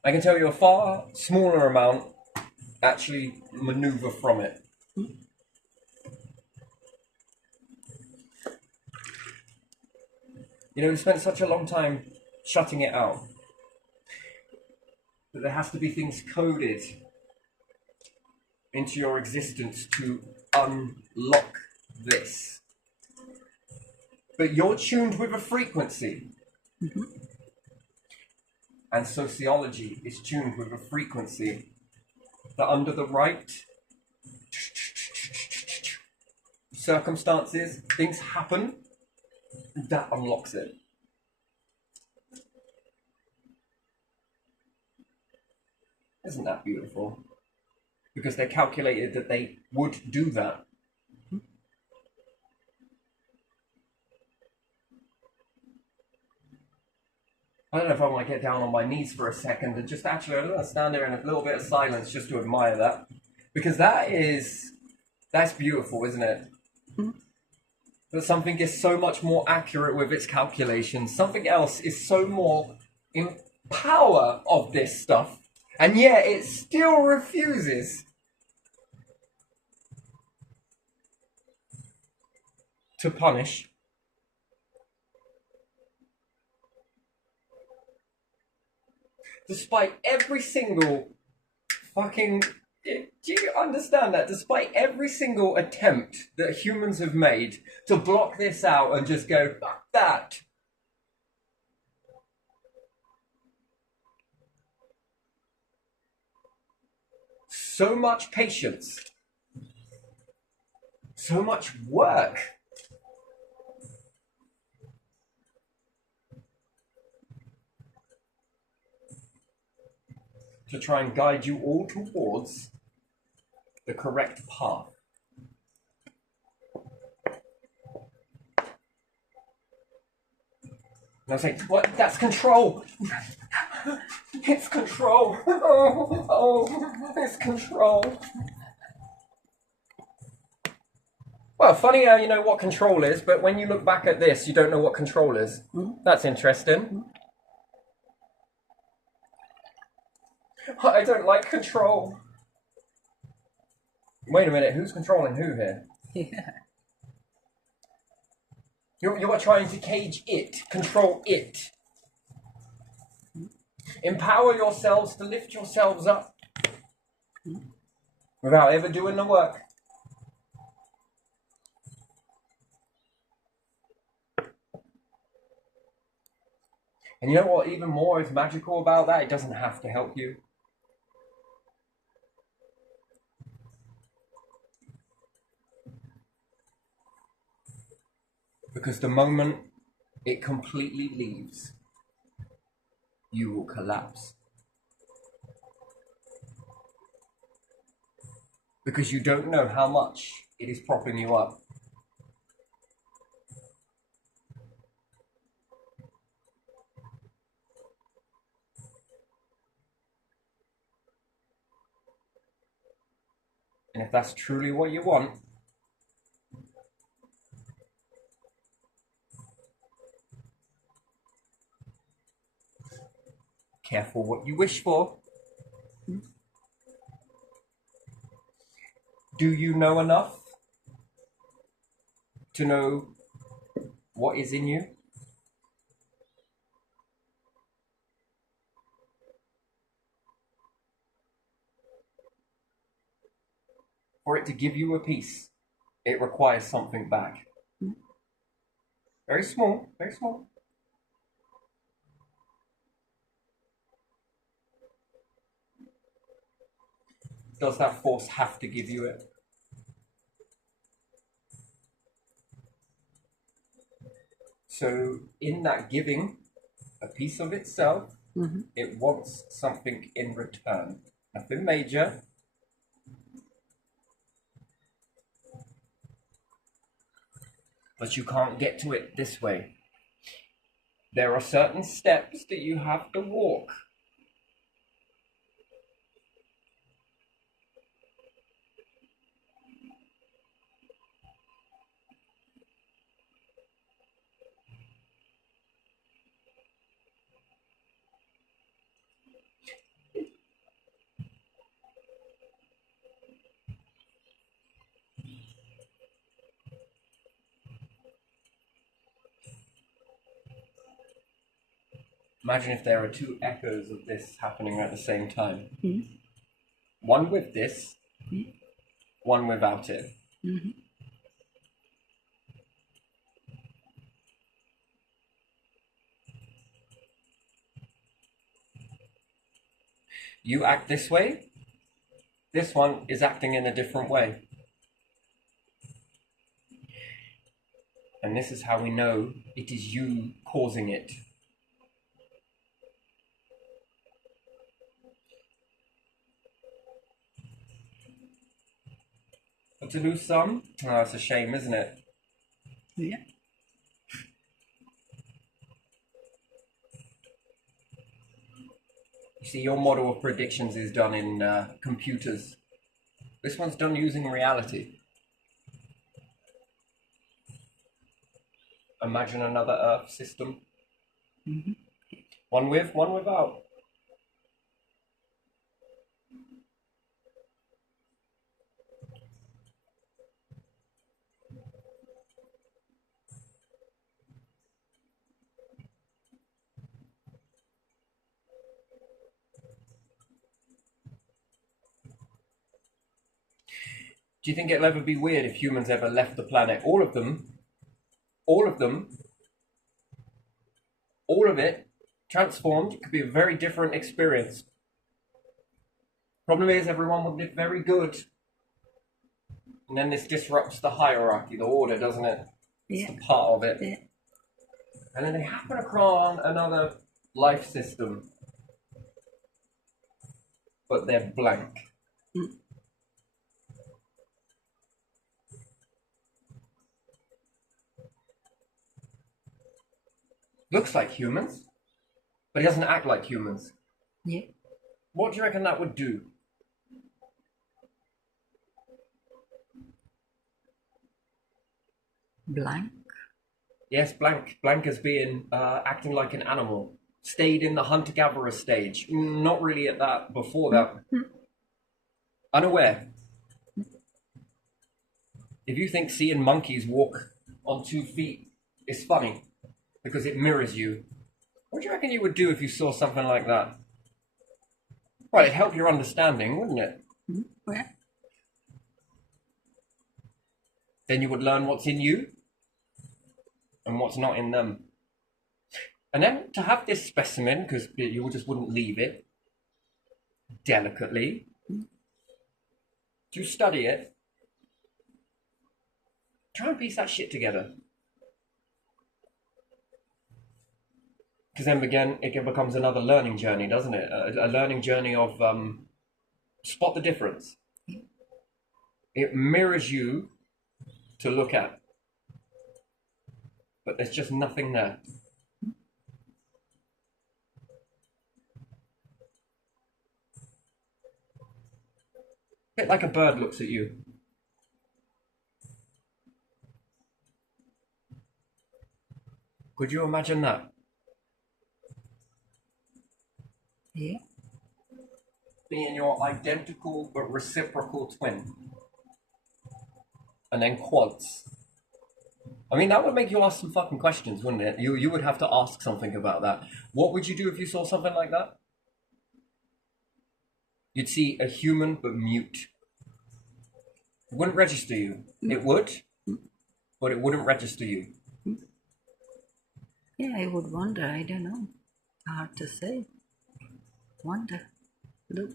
I can tell you a far smaller amount actually maneuver from it. You know, we spent such a long time shutting it out that there has to be things coded into your existence to unlock this. But you're tuned with a frequency. Mm-hmm. And sociology is tuned with a frequency that under the right circumstances, things happen, and that unlocks it. Isn't that beautiful? Because they calculated that they would do that. I don't know if I want to get down on my knees for a second and just actually stand there in a little bit of silence just to admire that. Because that's beautiful, isn't it? Mm-hmm. That something is so much more accurate with its calculations. Something else is so more in power of this stuff. And yet it still refuses to punish. Despite every single fucking... Do you understand that? Despite every single attempt that humans have made to block this out and just go, fuck that. So much patience. So much work. To try and guide you all towards the correct path. And I say, what? That's control. It's control. It's control. Well, funny how you know what control is, but when you look back at this, you don't know what control is. That's interesting. I don't like control. Wait a minute, who's controlling who here? Yeah. You're trying to cage it, control it. Empower yourselves to lift yourselves up without ever doing the work. And you know what even more is magical about that? It doesn't have to help you. Because the moment it completely leaves, you will collapse. Because you don't know how much it is propping you up. And if that's truly what you want, careful what you wish for. Do you know enough to know what is in you? For it to give you a piece, it requires something back. Very small, very small. Does that force have to give you it? So in that giving a piece of itself, it wants something in return. Nothing major. But you can't get to it this way. There are certain steps that you have to walk. Imagine if there are two echoes of this happening at the same time. One with this, one without it. You act this way, this one is acting in a different way. And this is how we know it is you causing it. But to lose some, oh, it's a shame, isn't it? Yeah. You see, your model of predictions is done in computers. This one's done using reality. Imagine another Earth system. One with, one without. Do you think it'll ever be weird if humans ever left the planet? All of it, transformed, could be a very different experience. Problem is, everyone would live very good. And then this disrupts the hierarchy, the order, doesn't it? Yeah. It's a part of it. Yeah. And then they happen across another life system. But they're blank. Looks like humans, but he doesn't act like humans. Yeah. What do you reckon that would do? Blank. Yes, blank. Blank as being acting like an animal. Stayed in the hunter-gatherer stage. Not really at that, before that. Unaware. If you think seeing monkeys walk on 2 feet is funny, because it mirrors you, what do you reckon you would do if you saw something like that? Well, it'd help your understanding, wouldn't it? Yeah. Then you would learn what's in you and what's not in them. And then to have this specimen, because you just wouldn't leave it, delicately, to study it, try and piece that shit together. Because then again, it becomes another learning journey, doesn't it? A learning journey of spot the difference. It mirrors you to look at, but there's just nothing there. A bit like a bird looks at you. Could you imagine that? Yeah. Being your identical but reciprocal twin. And then quads. I mean, that would make you ask some fucking questions, wouldn't it? You would have to ask something about that. What would you do if you saw something like that? You'd see a human but mute. It wouldn't register you. It would, but it wouldn't register you. Yeah, I would wonder. I don't know. Hard to say. Wonder. Look.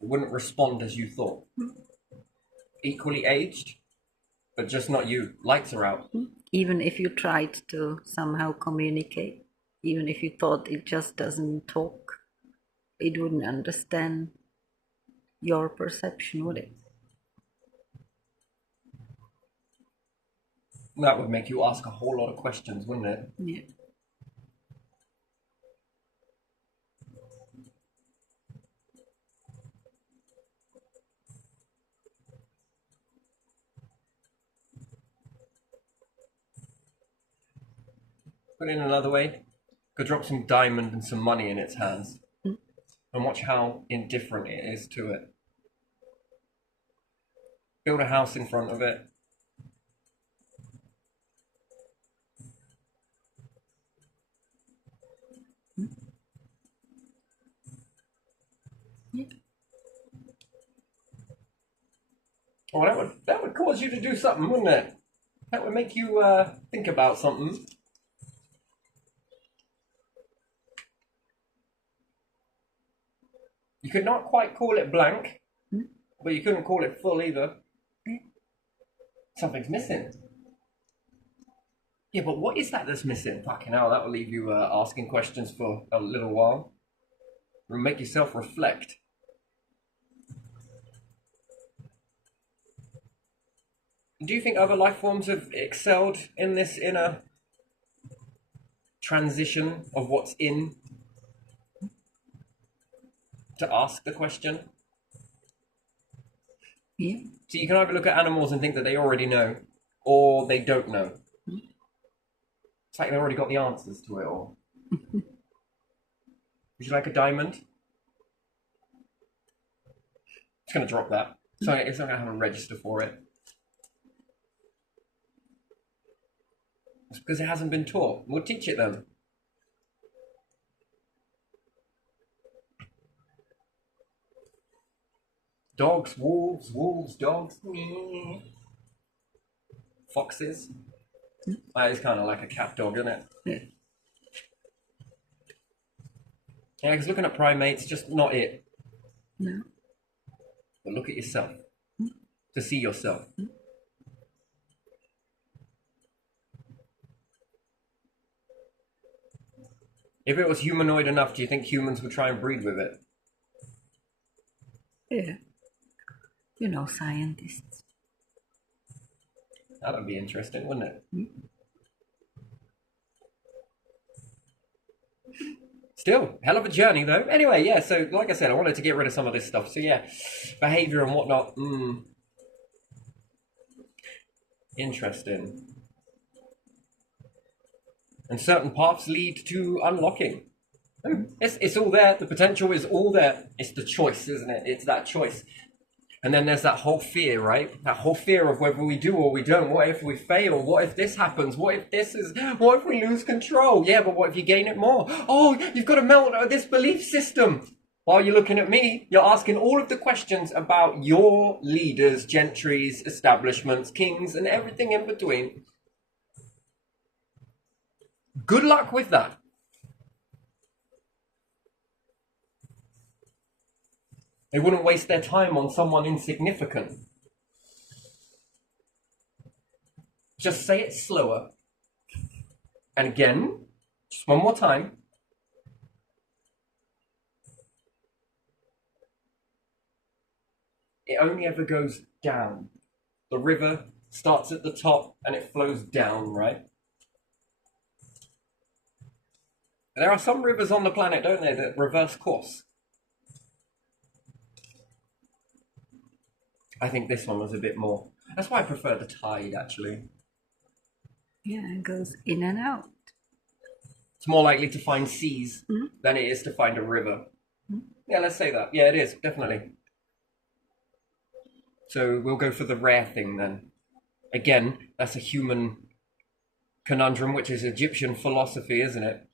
It wouldn't respond as you thought. Equally aged, but just not you. Lights are out. Even if you tried to somehow communicate, even if you thought it just doesn't talk, it wouldn't understand your perception, would it? That would make you ask a whole lot of questions, wouldn't it? Yeah. Put it in another way, could drop some diamond and some money in its hands and watch how indifferent it is to it. Build a house in front of it. Yeah. Well, that would cause you to do something, wouldn't it? That would make you think about something. You could not quite call it blank, but you couldn't call it full either. Something's missing. Yeah, but what is that that's missing? Fucking hell, that will leave you asking questions for a little while. It'll make yourself reflect. Do you think other life forms have excelled in this inner transition of what's in to ask the question? Yeah. So you can either look at animals and think that they already know, or they don't know. It's like they already got the answers to it all. Would you like a diamond? It's going to drop that. So it's not going to have a register for it. It's because it hasn't been taught. We'll teach it then. Dogs, wolves, dogs. Foxes. That is kind of like a cat dog, isn't it? Yeah. Yeah, because looking at primates, just not it. No. But look at yourself. To see yourself. If it was humanoid enough, do you think humans would try and breed with it? Yeah. You know, scientists. That would be interesting, wouldn't it? Still, hell of a journey though. Anyway, yeah, so like I said, I wanted to get rid of some of this stuff. So yeah, behavior and whatnot. Interesting. And certain paths lead to unlocking. It's all there. The potential is all there. It's the choice, isn't it? It's that choice. And then there's that whole fear, right? That whole fear of whether we do or we don't. What if we fail? What if this happens? What if we lose control? Yeah, but what if you gain it more? Oh, you've got to melt this belief system. While you're looking at me, you're asking all of the questions about your leaders, gentries, establishments, kings, and everything in between. Good luck with that. They wouldn't waste their time on someone insignificant. Just say it slower. And again, just one more time. It only ever goes down. The river starts at the top and it flows down, right? There are some rivers on the planet, don't they, that reverse course. I think this one was a bit more. That's why I prefer the tide, actually. Yeah, it goes in and out. It's more likely to find seas than it is to find a river. Yeah, let's say that. Yeah, it is, definitely. So we'll go for the rare thing then. Again, that's a human conundrum, which is Egyptian philosophy, isn't it?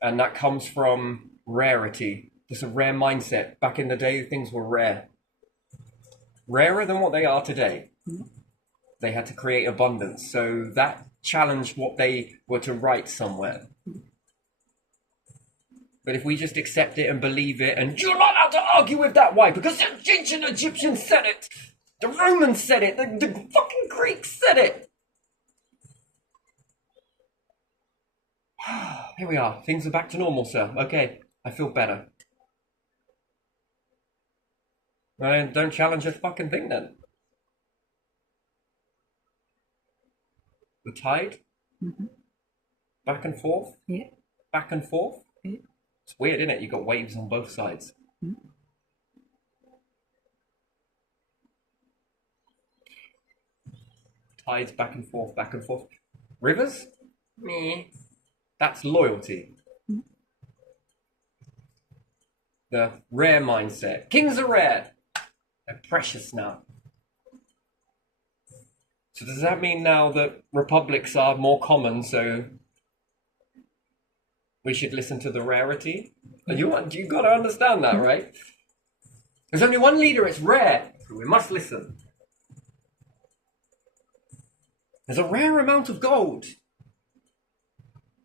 And that comes from rarity. It's a rare mindset. Back in the day, things were rare. Rarer than what they are today. They had to create abundance. So that challenged what they were to write somewhere. But if we just accept it and believe it, and you're not allowed to argue with that, why? Because the ancient Egyptians said it, the Romans said it, the fucking Greeks said it. Here we are. Things are back to normal, sir. Okay, I feel better. Well, don't challenge a fucking thing then. The tide, back and forth, Yeah. back and forth. Yeah. It's weird, isn't it? You've got waves on both sides. Tides back and forth, back and forth. Rivers? Meh. That's loyalty. The rare mindset. Kings are rare. They're precious now. So does that mean now that republics are more common, so we should listen to the rarity? You got to understand that, right? There's only one leader, it's rare, so we must listen. There's a rare amount of gold.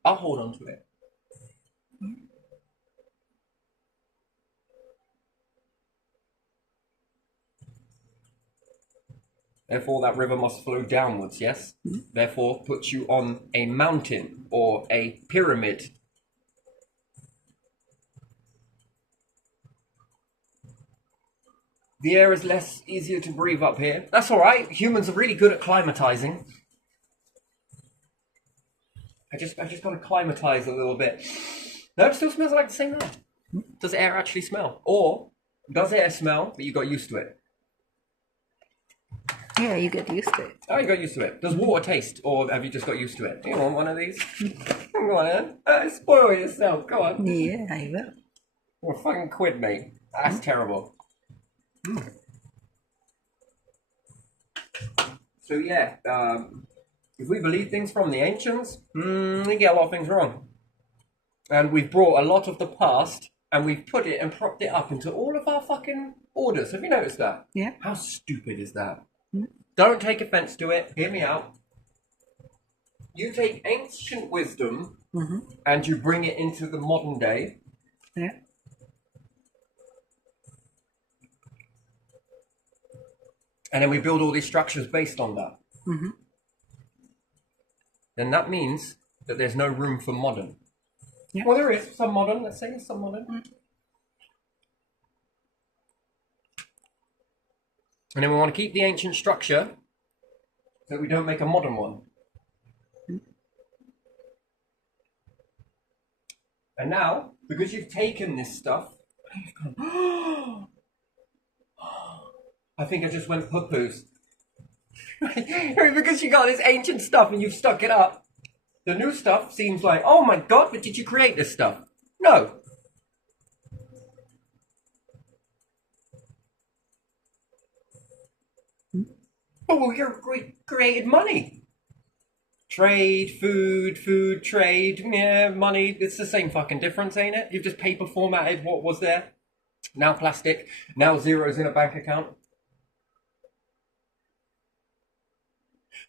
I'll hold on to it. Therefore, that river must flow downwards, yes? Therefore, puts you on a mountain or a pyramid. The air is less easier to breathe up here. That's all right. Humans are really good at climatizing. I just got to climatize a little bit. No, it still smells like the same now. Does air actually smell? Or does air smell, but you got used to it? Yeah, you get used to it. Oh, you got used to it. Does water taste, or have you just got used to it? You want one of these? Go on, then. Spoil yourself. Go on. Yeah, I will. Well, fucking quid, mate. That's terrible. So yeah, if we believe things from the ancients, we get a lot of things wrong. And we've brought a lot of the past and we've put it and propped it up into all of our fucking orders. Have you noticed that? Yeah. How stupid is that? Don't take offense to it. Hear me out. You take ancient wisdom and you bring it into the modern day. Yeah. And then we build all these structures based on that. Then that means that there's no room for modern. Yeah. Well, there is some modern. Let's say there's some modern. And then we want to keep the ancient structure so we don't make a modern one. And now, because you've taken this stuff, you've gone, I think I just went poo-poos. Because you got this ancient stuff and you've stuck it up. The new stuff seems like, oh my god, but did you create this stuff? No. But we created money. Trade, food, trade, yeah, money. It's the same fucking difference, ain't it? You've just paper formatted what was there. Now plastic, now zeros in a bank account.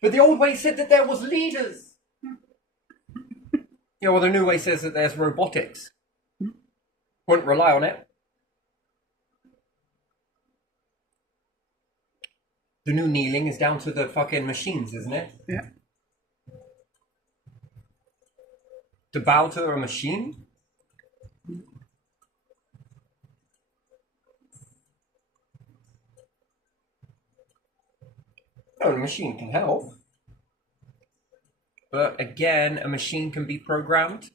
But the old way said that there was leaders. Yeah, well, the new way says that there's robotics. Wouldn't rely on it. The new kneeling is down to the fucking machines, isn't it? Yeah. To bow to a machine? No, a machine can help. But again, a machine can be programmed.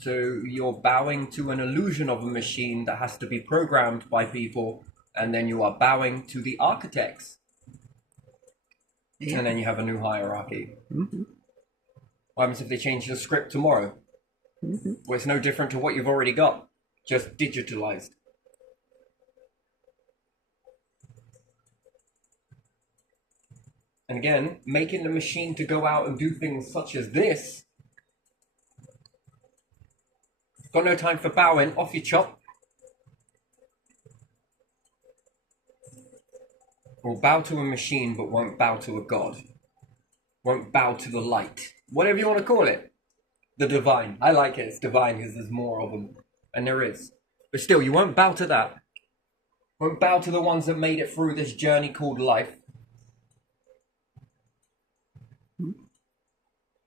So you're bowing to an illusion of a machine that has to be programmed by people, and then you are bowing to the architects. And then you have a new hierarchy. What happens if they change the script tomorrow? Well, it's no different to what you've already got, just digitalized. And again, making the machine to go out and do things such as this. Got no time for bowing, off you chop. Will bow to a machine but won't bow to a god. Won't bow to the light. Whatever you want to call it. The divine. I like it, it's divine because there's more of them. And there is. But still, you won't bow to that. Won't bow to the ones that made it through this journey called life.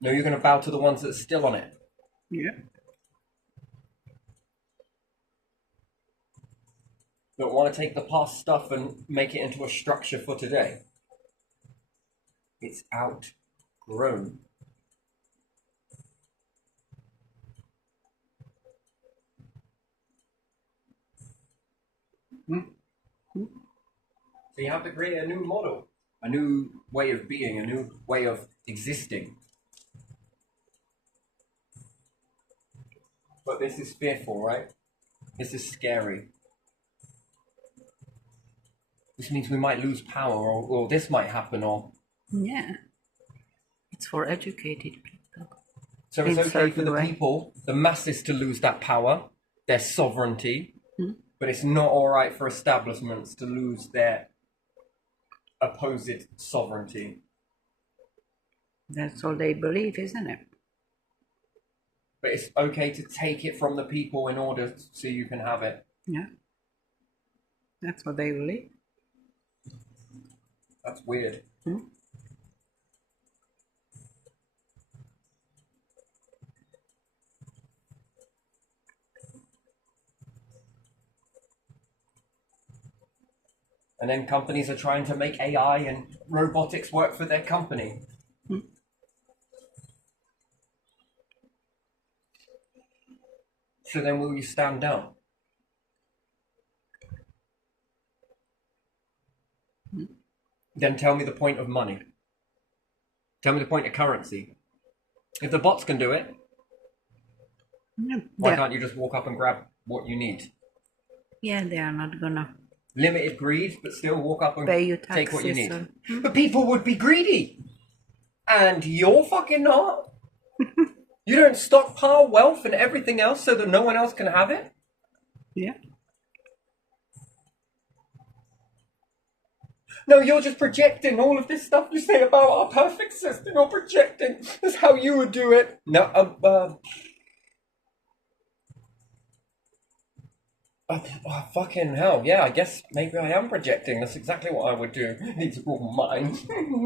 No, you're going to bow to the ones that are still on it. Yeah. That want to take the past stuff and make it into a structure for today. It's outgrown. So you have to create a new model, a new way of being, a new way of existing. But this is fearful, right? This is scary. This means we might lose power, or this might happen, or... Yeah. It's for educated people. So it's In okay for certain the way. people, the masses, to lose that power, their sovereignty, but it's not all right for establishments to lose their opposite sovereignty. That's all they believe, isn't it? But it's okay to take it from the people in order so you can have it. Yeah. That's what they believe. That's weird. And then companies are trying to make AI and robotics work for their company. So then will you stand down? Then tell me the point of money. Tell me the point of currency. If the bots can do it, why can't you just walk up and grab what you need? Yeah, they are not gonna Limited greed, but still walk up and pay you take what you need. taxes. But people would be greedy. And you're fucking not. You don't stockpile wealth and everything else so that no one else can have it? Yeah. No, you're just projecting all of this stuff you say about our perfect system. You're projecting. That's how you would do it. No, fucking hell. Yeah, I guess maybe I am projecting. That's exactly what I would do. These are all mine.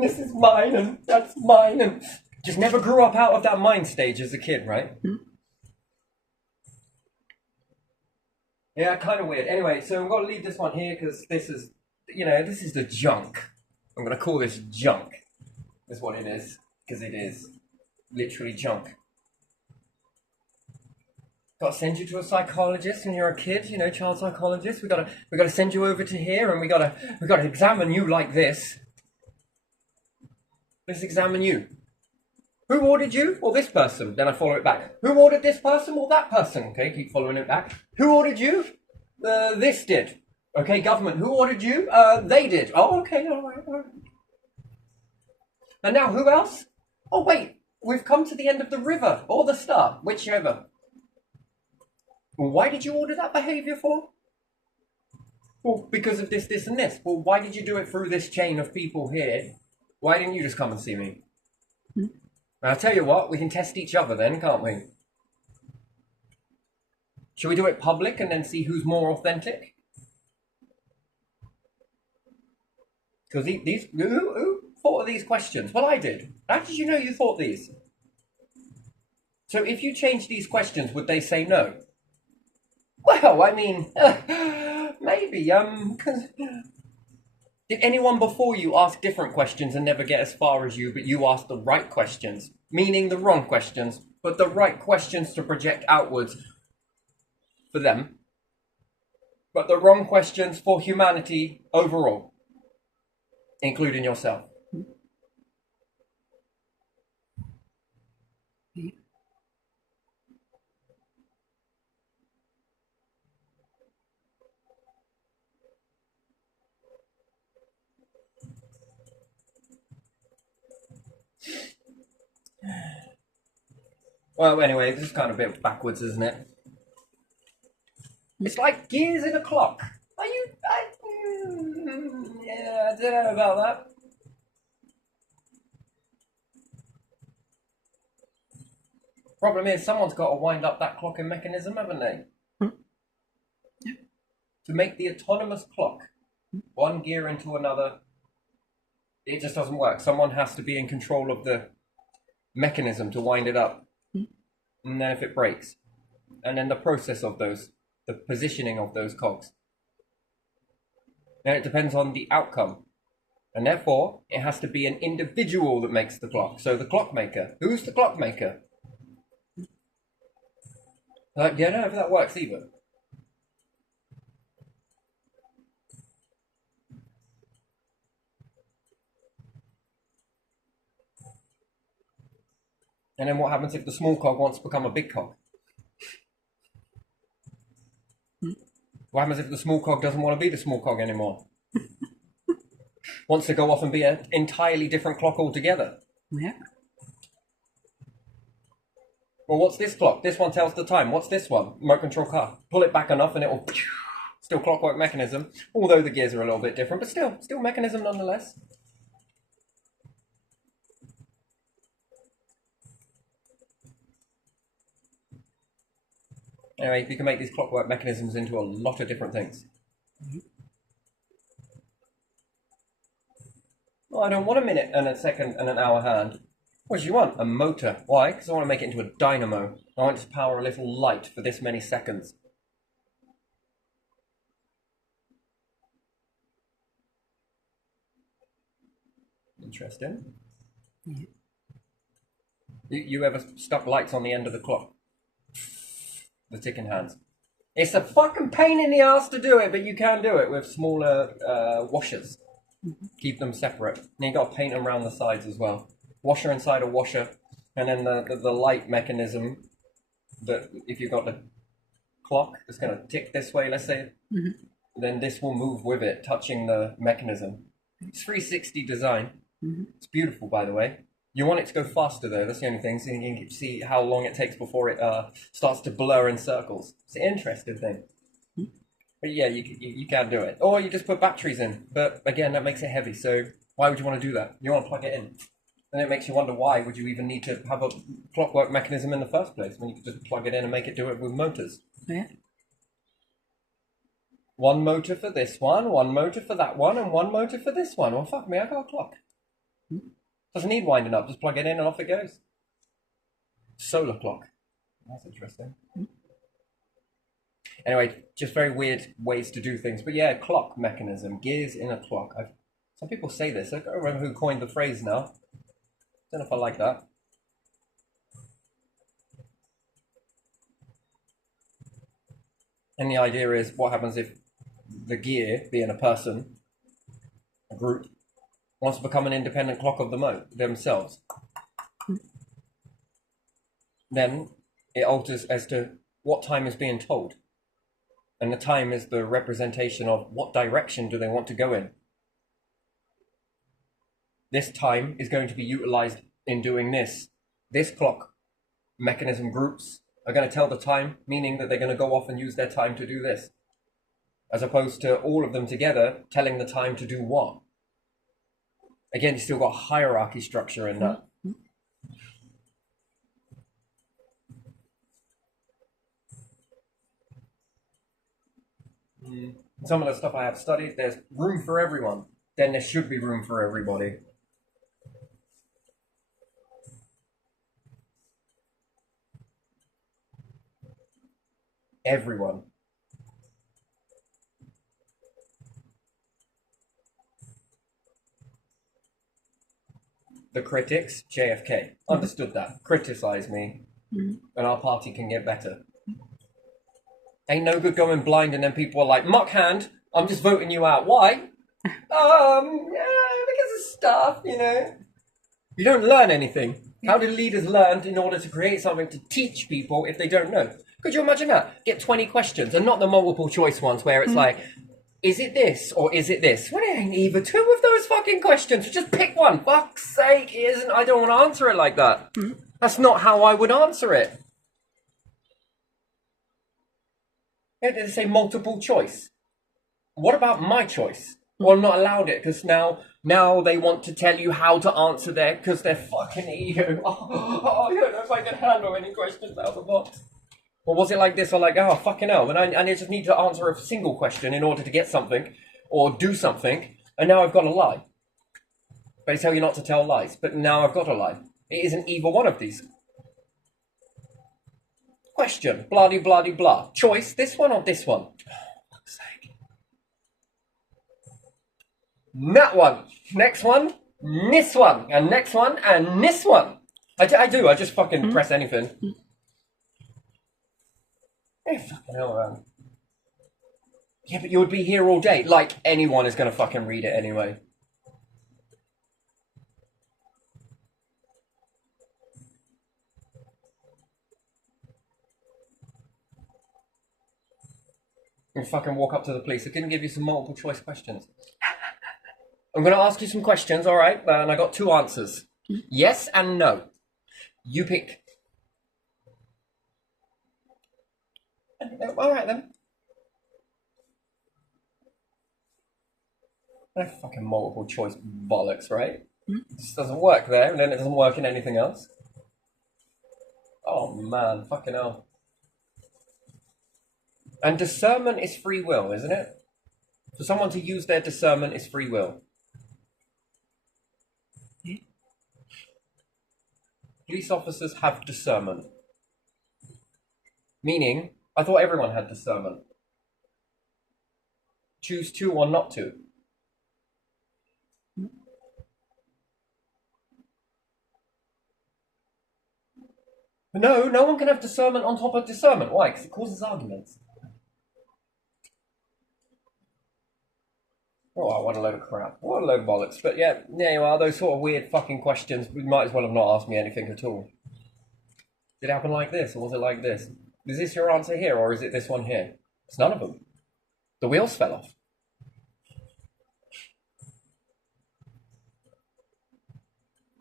This is mine and that's mine. And just never grew up out of that mind stage as a kid, right? Yeah, kind of weird. Anyway, so I'm going to leave this one here because this is, this is the junk. I'm going to call this junk. That's what it is. Because it is. Literally junk. Got to send you to a psychologist when you're a kid, child psychologist. We got to send you over to here and we got to examine you like this. Let's examine you. Who ordered you? Well, this person. Then I follow it back. Who ordered this person? Well, that person. Okay, keep following it back. Who ordered you? This did. Okay, government. Who ordered you? They did. Oh, okay, all right. And now who else? Oh, wait. We've come to the end of the river or the star, whichever. Well, why did you order that behavior for? Well, because of this, this, and this. Well, why did you do it through this chain of people here? Why didn't you just come and see me? And I'll tell you what, we can test each other then, can't we? Shall we do it public and then see who's more authentic? Because who thought of these questions? Well, I did. How did you know you thought these? So if you change these questions, would they say no? Well, I mean, maybe. Did anyone before you ask different questions and never get as far as you, but you asked the right questions? Meaning the wrong questions, but the right questions to project outwards for them, but the wrong questions for humanity overall, including yourself. Well, anyway, this is kind of a bit backwards, isn't it? It's like gears in a clock. Are you? Yeah, I don't know about that. Problem is, someone's got to wind up that clocking mechanism, haven't they? To make the autonomous clock, one gear into another, it just doesn't work. Someone has to be in control of the mechanism to wind it up. And then if it breaks, and then the process of those, the positioning of those cogs. Then it depends on the outcome. And therefore, it has to be an individual that makes the clock. So the clockmaker. Who's the clockmaker? I don't know if that works either. And then what happens if the small cog wants to become a big cog? What happens if the small cog doesn't want to be the small cog anymore? Wants to go off and be an entirely different clock altogether? Yeah. Well, what's this clock? This one tells the time. What's this one? Remote control car. Pull it back enough and it will... Still clockwork mechanism, although the gears are a little bit different, but still mechanism nonetheless. Anyway, you can make these clockwork mechanisms into a lot of different things. Well, I don't want a minute and a second and an hour hand. What do you want? A motor. Why? Because I want to make it into a dynamo. I want it to power a little light for this many seconds. Interesting. Yeah. You ever stuck lights on the end of the clock? The ticking hands. It's a fucking pain in the ass to do it, but you can do it with smaller washers. Keep them separate. And you got to paint them around the sides as well. Washer inside a washer, and then the light mechanism that if you've got the clock that's going to tick this way, let's say, then this will move with it, touching the mechanism. It's 360 design. It's beautiful, by the way. You want it to go faster, though. That's the only thing, so you can see how long it takes before it starts to blur in circles. It's an interesting thing. But yeah, you can do it. Or you just put batteries in. But again, that makes it heavy, so why would you want to do that? You want to plug it in. And it makes you wonder, why would you even need to have a clockwork mechanism in the first place when you could just plug it in and make it do it with motors? Yeah. One motor for this one motor for that one, and one motor for this one. Well, fuck me, I got a clock. Doesn't need winding up, just plug it in and off it goes. Solar clock. That's interesting. Anyway, just very weird ways to do things. But yeah, clock mechanism, gears in a clock. Some people say this. I don't remember who coined the phrase now. Don't know if I like that. And the idea is, what happens if the gear, being a person, a group, wants to become an independent clock of themselves? Then it alters as to what time is being told. And the time is the representation of what direction do they want to go in. This time is going to be utilized in doing this. This clock mechanism groups are going to tell the time, meaning that they're going to go off and use their time to do this. As opposed to all of them together telling the time to do what. Again, you still got hierarchy structure in that. Some of the stuff I have studied, there's room for everyone. Then there should be room for everybody. Everyone. The critics, JFK, understood that. Criticize me, and our party can get better. Ain't no good going blind and then people are like, muck hand, I'm just voting you out. Why? Yeah, because of stuff, you know. You don't learn anything. How do leaders learn in order to create something to teach people if they don't know? Could you imagine that? Get 20 questions, and not the multiple choice ones where it's like, is it this or is it this? Well, it ain't either two of those fucking questions. Just pick one. Fuck's sake, it isn't. I don't want to answer it like that. That's not how I would answer it. They say multiple choice. What about my choice? Well, I'm not allowed it because now they want to tell you how to answer there because they're fucking ego. I don't know if I can handle any questions out of the box. Or was it like this or like, oh, fucking hell, and I just need to answer a single question in order to get something or do something, and now I've got to lie. They tell you not to tell lies, but now I've got to lie. It isn't either one of these. Question, blah blah blah. Choice, this one or this one? For fuck's sake. That one. Next one. This one. And next one. And this one. I do. I just fucking press anything. Hey, fucking hell, man. Yeah, but you would be here all day. Like, anyone is going to fucking read it anyway. You fucking walk up to the police. I can give you some multiple choice questions. I'm going to ask you some questions, all right? And I got 2 answers. Yes and no. You pick. All right, then. No fucking multiple choice bollocks, right? It just doesn't work there, and then it doesn't work in anything else. Oh, man. Fucking hell. And discernment is free will, isn't it? For someone to use their discernment is free will. Police officers have discernment. Meaning, I thought everyone had discernment. Choose to or not to. No one can have discernment on top of discernment. Why? Because it causes arguments. Oh, what a load of crap. What a load of bollocks. But yeah, you are. Those sort of weird fucking questions, you might as well have not asked me anything at all. Did it happen like this, or was it like this? Is this your answer here, or is it this one here? It's none of them. The wheels fell off.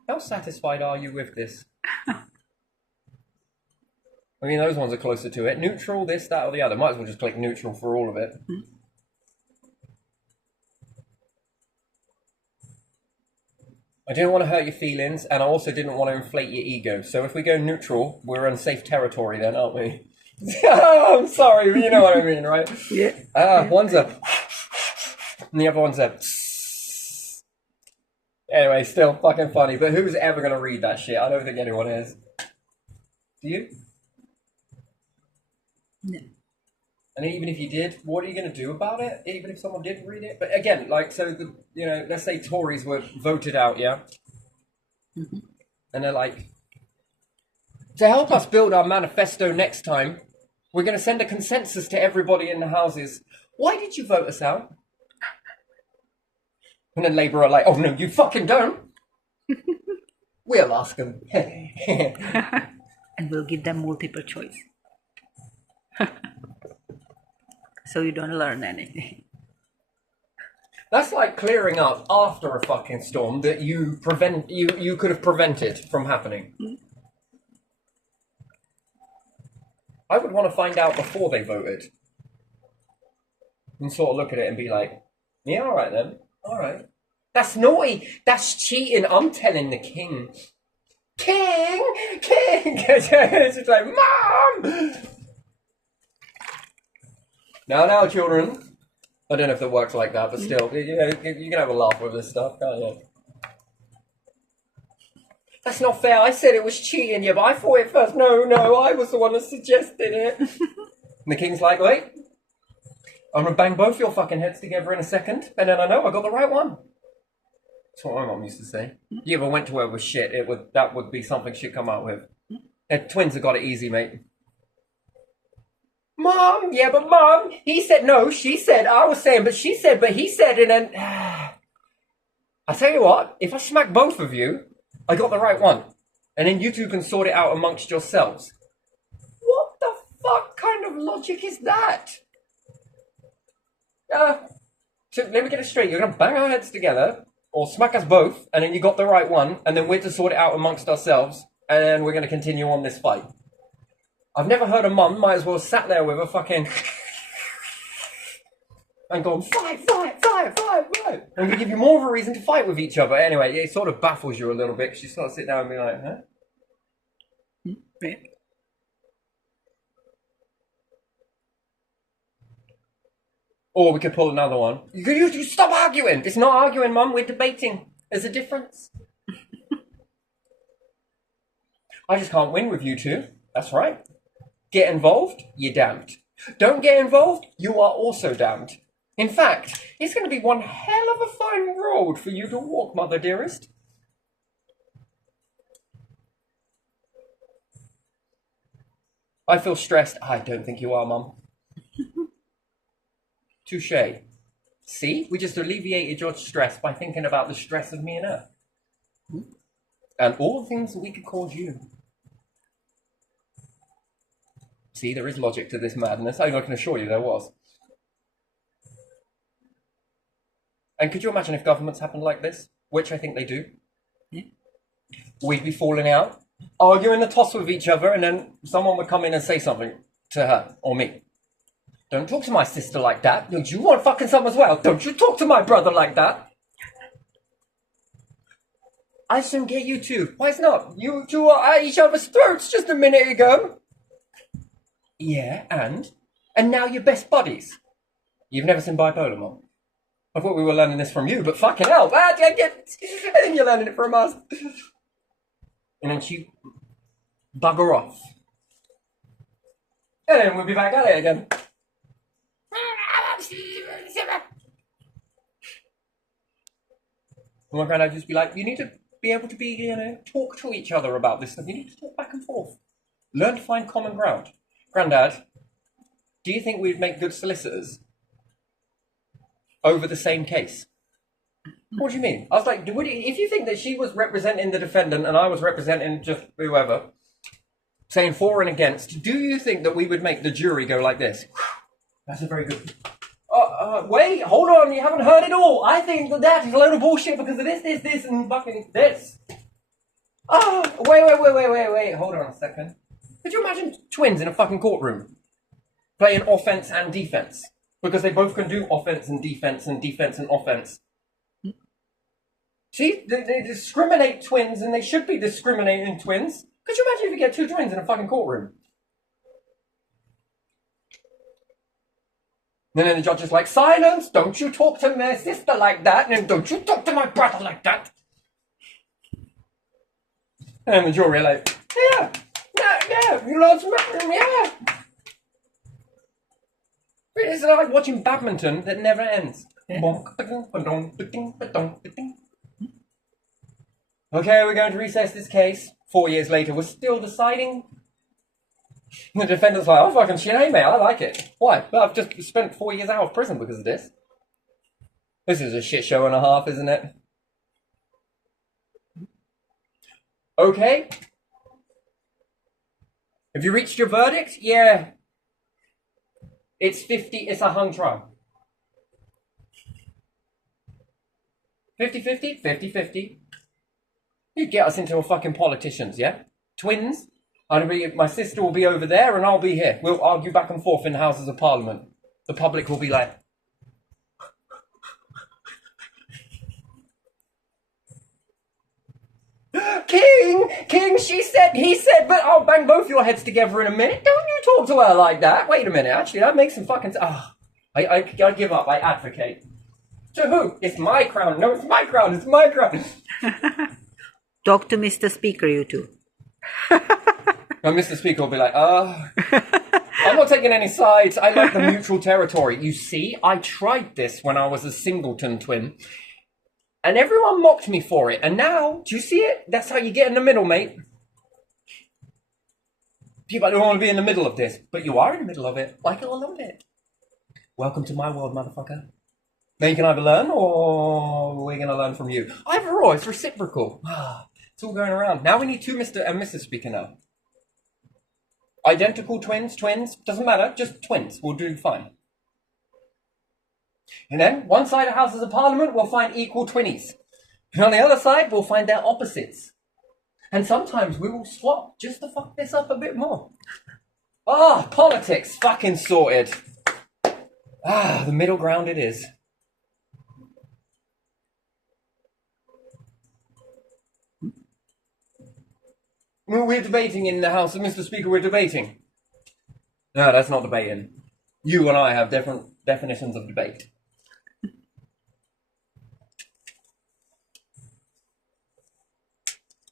How satisfied are you with this? I mean, those ones are closer to it. Neutral, this, that, or the other. Might as well just click neutral for all of it. I didn't want to hurt your feelings, and I also didn't want to inflate your ego. So if we go neutral, we're in safe territory then, aren't we? I'm sorry, but you know what I mean, right? Yeah. One's a... and the other one's a... Anyway, still fucking funny, but who's ever going to read that shit? I don't think anyone is. Do you? No. And even if you did, what are you going to do about it? Even if someone did read it? But again, like, so, let's say Tories were voted out, yeah? Mm-hmm. And they're like, to help us build our manifesto next time, we're going to send a consensus to everybody in the houses. Why did you vote us out? And then Labour are like, oh, no, you fucking don't. We'll ask them. And we'll give them multiple choice. So you don't learn anything. That's like clearing up after a fucking storm that you could have prevented from happening. I would want to find out before they voted. And sort of look at it and be like, yeah, all right then. All right. That's naughty. That's cheating. I'm telling the king. King! It's just like, Mom! Now, children. I don't know if it works like that, but still, you can have a laugh with this stuff, can't you? That's not fair. I said it was cheating, yeah, but I thought it first. No, I was the one that suggested it. And the king's like, wait, I'm going to bang both your fucking heads together in a second, and then I know I got the right one. That's what my mum used to say. You ever went to her with shit, that would be something she'd come out with. And twins have got it easy, mate. Mom, yeah, but Mom, he said no, she said, I was saying, but she said, but he said, and then... I tell you what, if I smack both of you, I got the right one. And then you two can sort it out amongst yourselves. What the fuck kind of logic is that? So let me get it straight. You're going to bang our heads together, or smack us both, and then you got the right one, and then we're to sort it out amongst ourselves. and we're going to continue on this fight. I've never heard a mum might as well sat there with a fucking and gone, fight, and we give you more of a reason to fight with each other. Anyway, it sort of baffles you a little bit, because you sort of sit down and be like, huh? Yeah. Or we could pull another one. You stop arguing. It's not arguing, Mum. We're debating. There's a difference. I just can't win with you two. That's right. Get involved, you're damned. Don't get involved, you are also damned. In fact, it's going to be one hell of a fine road for you to walk, mother dearest. I feel stressed. I don't think you are, Mum. Touché. See? We just alleviated your stress by thinking about the stress of me and her. And all the things that we could cause you. See, there is logic to this madness. I can assure you there was. And could you imagine if governments happened like this? Which I think they do. Yeah. We'd be falling out, arguing the toss with each other, and then someone would come in and say something to her or me. Don't talk to my sister like that. Don't you want fucking some as well? Don't you talk to my brother like that. I shouldn't get you two. Why not? You two are at each other's throats just a minute ago. Yeah, and now you're best buddies. You've never seen Bipolar, Mom? I thought we were learning this from you, but fucking hell. I think you're learning it from us. And then she bugger off. And then we'll be back at it again. And my granddad just be like, you need to be able to be, talk to each other about this stuff. You need to talk back and forth. Learn to find common ground. Granddad, do you think we'd make good solicitors over the same case? What do you mean? I was like, if you think that she was representing the defendant and I was representing just whoever, saying for and against, do you think that we would make the jury go like this? That's a very good... wait, hold on, you haven't heard it all. I think that is a load of bullshit because of this, and fucking this. Wait, hold on a second. Could you imagine twins in a fucking courtroom playing offense and defense? Because they both can do offense and defense and offense. See, they discriminate twins and they should be discriminating twins. Could you imagine if you get two twins in a fucking courtroom? And then the judge is like, silence, don't you talk to my sister like that, and don't you talk to my brother like that. And the jury are like, yeah, you lost me, yeah. It's like watching badminton that never ends. Yeah. Okay, we're going to recess this case. 4 years later, we're still deciding. And the defendant's like, oh, fucking shit, hey, mate, I like it. Why? Well, I've just spent 4 years out of prison because of this. This is a shit show and a half, isn't it? Okay. Have you reached your verdict? Yeah. It's 50, it's a hung trial. 50-50? 50-50. You get us into a fucking politicians, yeah? Twins? My sister will be over there and I'll be here. We'll argue back and forth in the Houses of Parliament. The public will be like... King, she said, he said, but I'll bang both your heads together in a minute. Don't you talk to her like that. Wait a minute, actually, that makes some fucking... I give up, I advocate. To who? It's my crown. No, it's my crown, it's my crown. Talk to Mr. Speaker, you two. And Mr. Speaker will be like, I'm not taking any sides. I like the neutral territory. You see, I tried this when I was a singleton twin. And everyone mocked me for it. And now, do you see it? That's how you get in the middle, mate. People don't want to be in the middle of this. But you are in the middle of it. Like it or lump it. Welcome to my world, motherfucker. Now you can either learn or we're going to learn from you. Either or, it's reciprocal. It's all going around. Now we need two Mr. and Mrs. Speaker now. Identical twins, doesn't matter, just twins. We'll do fine. And then, one side of Houses of Parliament, we'll find equal twinnies. And on the other side, we'll find their opposites. And sometimes we will swap just to fuck this up a bit more. Ah, politics, fucking sorted. Ah, the middle ground it is. We're debating in the House, Mr. Speaker, we're debating. No, that's not debating. You and I have different definitions of debate.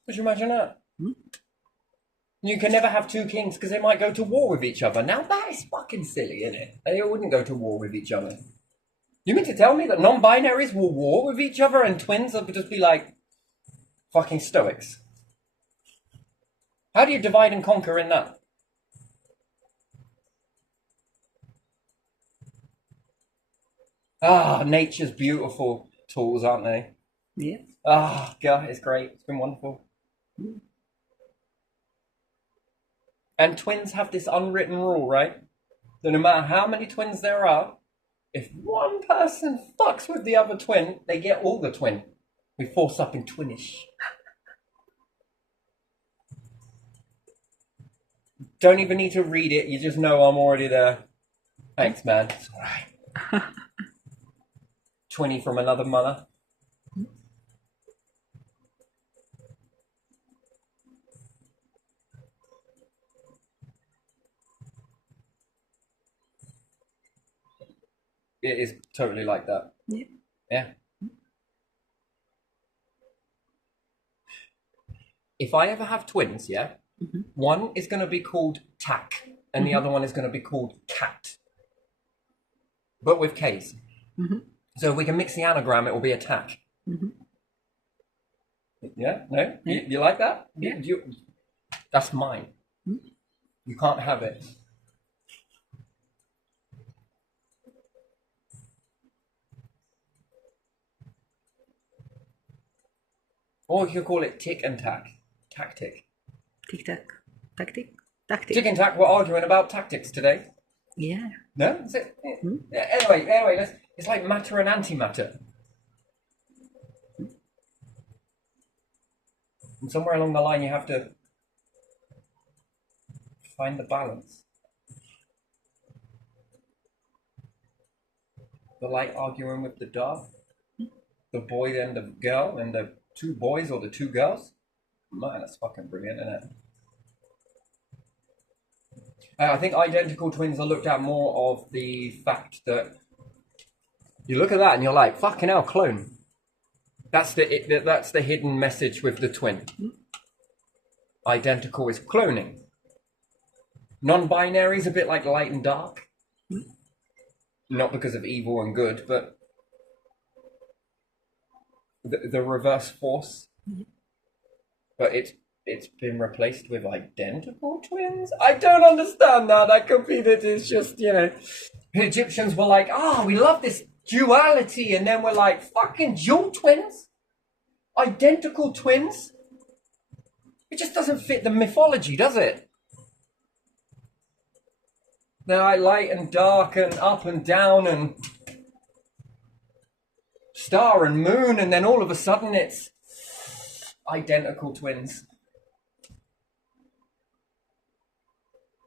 Could you imagine that? You can never have two kings because they might go to war with each other. Now that is fucking silly, isn't it? They wouldn't go to war with each other. You mean to tell me that non-binaries will war with each other and twins will just be like fucking stoics? How do you divide and conquer in that? Ah, nature's beautiful tools, aren't they? Yeah. Ah, God, it's great. It's been wonderful. And twins have this unwritten rule, right? That no matter how many twins there are, if one person fucks with the other twin, they get all the twin. We force up in twinish. Don't even need to read it. You just know I'm already there. Thanks, man. It's all right. 20 from another mother. It is totally like that. Yeah. Yeah. If I ever have twins, yeah, one is going to be called Tack, and the other one is going to be called Cat. But with K's. So if we can mix the anagram, it will be a Tack. Yeah? No? Yeah. You like that? Yeah. That's mine. You can't have it. Or you could call it Tick and Tack. Tactic. Tic-tac. Tactic. Tactic. Tick and Tack were arguing about tactics today. Yeah. No? Is it? Yeah. Anyway, it's like matter and antimatter. And somewhere along the line you have to find the balance. The light arguing with the dark. The boy and the girl, and the two boys or the two girls. Man, that's fucking brilliant, isn't it? I think identical twins are looked at more of the fact that you look at that and you're like, fucking hell, clone. That's the hidden message with the twin. Identical is cloning. Non-binary is a bit like light and dark. Not because of evil and good, but the reverse force. But it's been replaced with identical twins? I don't understand that. That could be that it's just, the Egyptians were like, we love this duality, and then we're like, fucking dual twins? Identical twins? It just doesn't fit the mythology, does it? They're like light and dark and up and down and star and moon, and then all of a sudden it's identical twins.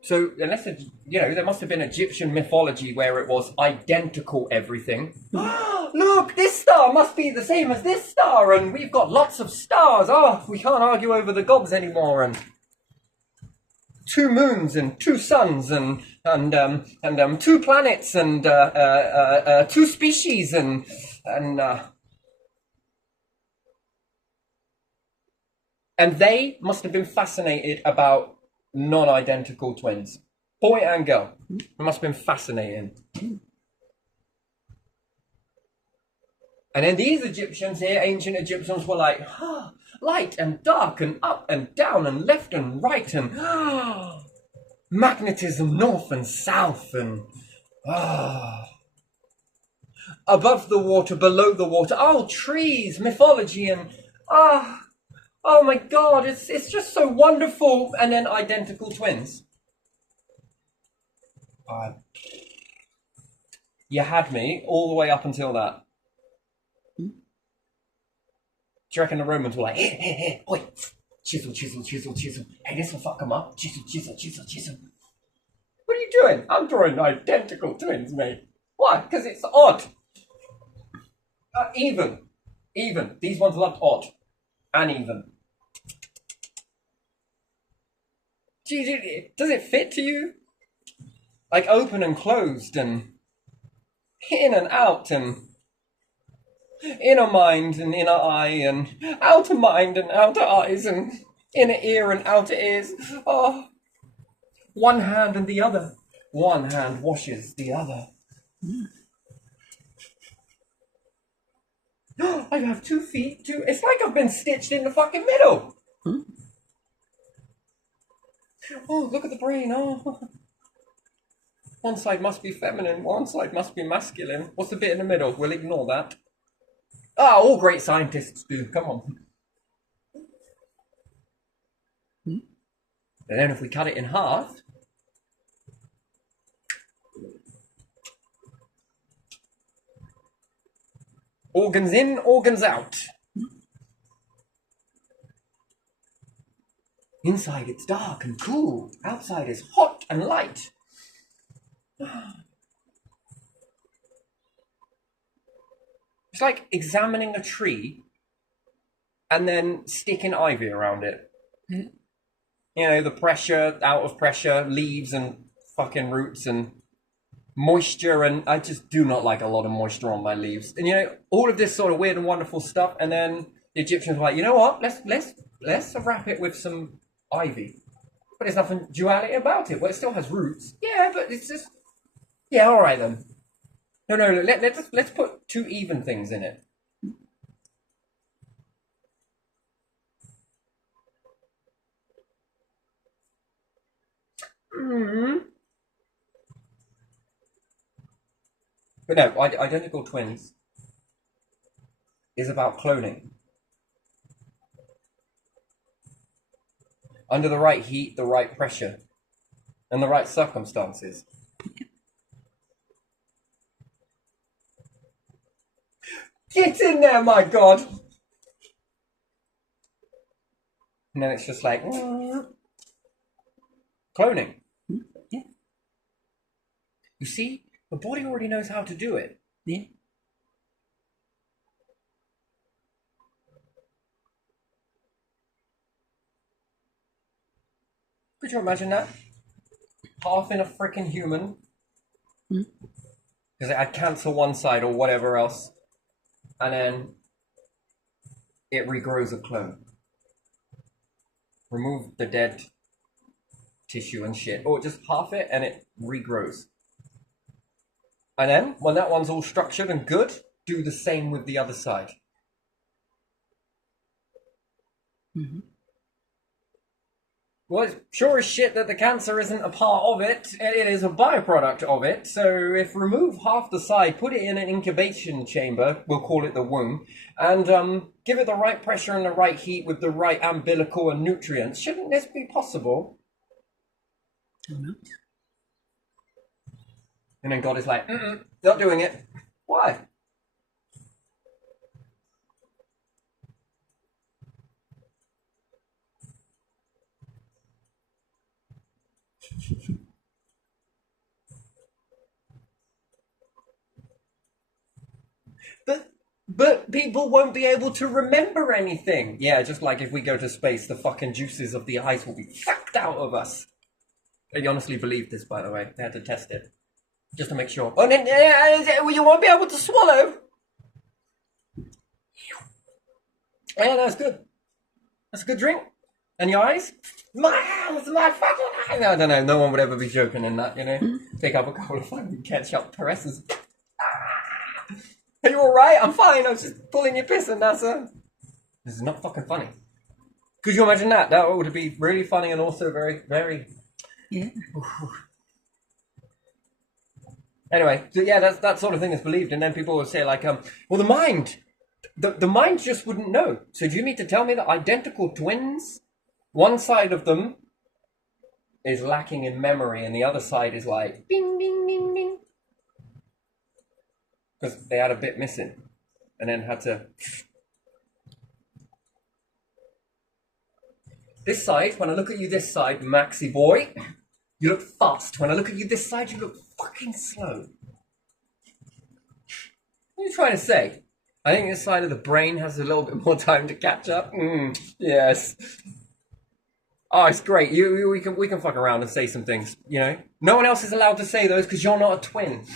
So unless there must have been Egyptian mythology where it was identical everything. Look, this star must be the same as this star, and we've got lots of stars. We can't argue over the gobs anymore, and two moons and two suns and two planets and two species and they must have been fascinated about non-identical twins, boy and girl. It must have been fascinating. And then these Egyptians here, ancient Egyptians, were like, light and dark and up and down and left and right and magnetism north and south and above the water, below the water, trees, mythology and oh my God, it's just so wonderful. And then identical twins. You had me all the way up until that. Do you reckon the Romans were like, hey, oi, chill Chisel, chisel, chisel, chisel. Hey, this will fuck them up. Chisel, chisel, chisel, chisel. What are you doing? I'm drawing identical twins, mate. Why? Because it's odd. Even. Even. These ones loved odd. And even. Does it fit to you? Like open and closed and in and out and inner mind and inner eye and outer mind and outer eyes and inner ear and outer ears. Oh, one hand and the other. One hand washes the other. I have 2 feet, too. It's like I've been stitched in the fucking middle. Oh, look at the brain. Oh. One side must be feminine, one side must be masculine. What's the bit in the middle? We'll ignore that. Ah, all great scientists do. Come on. And then if we cut it in half, organs in, organs out. Inside it's dark and cool. Outside is hot and light. It's like examining a tree and then sticking ivy around it. You know, the pressure, out of pressure, leaves and fucking roots and moisture, and I just do not like a lot of moisture on my leaves. And you know, all of this sort of weird and wonderful stuff, and then the Egyptians were like, you know what, let's wrap it with some ivy. But there's nothing duality about it. Well, it still has roots. Yeah, but it's just, yeah, all right then. No, let's put 2 even things in it. But no, identical twins is about cloning. Under the right heat, the right pressure, and the right circumstances. Get in there, my God! And then it's just like cloning. Yeah. You see, the body already knows how to do it. Yeah. Could you imagine that? Half in a freaking human. Because it had cancer one side or whatever else. And then it regrows a clone. Remove the dead tissue and shit. Or just half it and it regrows. And then, when that one's all structured and good, do the same with the other side. Well, it's sure as shit that the cancer isn't a part of it. It is a byproduct of it. So if remove half the side, put it in an incubation chamber, we'll call it the womb, and give it the right pressure and the right heat with the right umbilical and nutrients, shouldn't this be possible? And then God is like, not doing it. Why? But people won't be able to remember anything. Yeah, just like if we go to space, the fucking juices of the ice will be sucked out of us. They honestly believe this, by the way. They had to test it. Just to make sure. Oh, then you won't be able to swallow. Yeah, that's good. That's a good drink. And your eyes? My hands, my fucking eyes. I don't know. No one would ever be joking in that, you know? Take up a couple of fucking ketchup caresses. Are you alright? I'm fine. I was just pulling your piss and that's This is not fucking funny. Could you imagine that? That would be really funny and also very, very... Yeah. Anyway, so yeah, that sort of thing is believed. And then people will say like, well, the mind... The mind just wouldn't know. So do you mean to tell me that identical twins, one side of them is lacking in memory and the other side is like bing, bing, bing, bing? Because they had a bit missing and then had to... This side, when I look at you this side, Maxi boy, you look fast. When I look at you this side, you look fucking slow. What are you trying to say? I think this side of the brain has a little bit more time to catch up. Yes. Oh, it's great. We can fuck around and say some things, you know? No one else is allowed to say those because you're not a twin.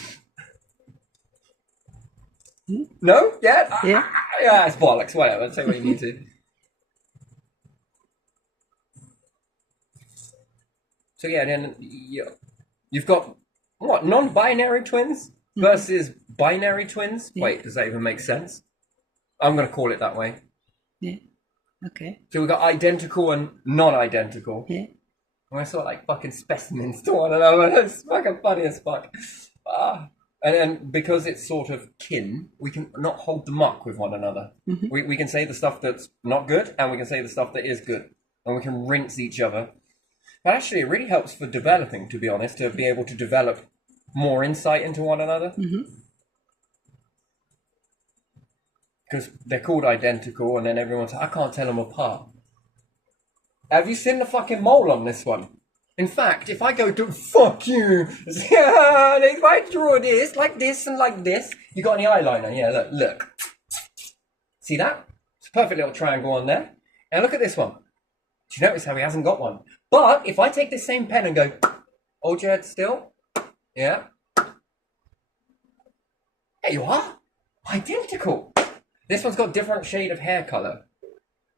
No? Yeah? Yeah. Yeah, it's bollocks. Whatever. Say what you need to. So yeah, then you've got what, non-binary twins versus binary twins? Yeah. Wait, does that even make sense? I'm going to call it that way. Yeah. Okay. So we've got identical and non-identical. Yeah. And we're sort of like fucking specimens to one another. It's fucking funny as fuck. And then because it's sort of kin, we can not hold the muck with one another. We can say the stuff that's not good, and we can say the stuff that is good. And we can rinse each other. But actually, it really helps for developing, to be honest, to be able to develop more insight into one another. Because they're called identical, and then everyone's like, I can't tell them apart. Have you seen the fucking mole on this one? In fact, if I go to fuck you, if I draw this, and like this, you got any eyeliner? Yeah, look. See that? It's a perfect little triangle on there. And look at this one. Do you notice how he hasn't got one? But if I take the same pen and go, hold your head still. Yeah. There you are. Identical. This one's got different shade of hair color.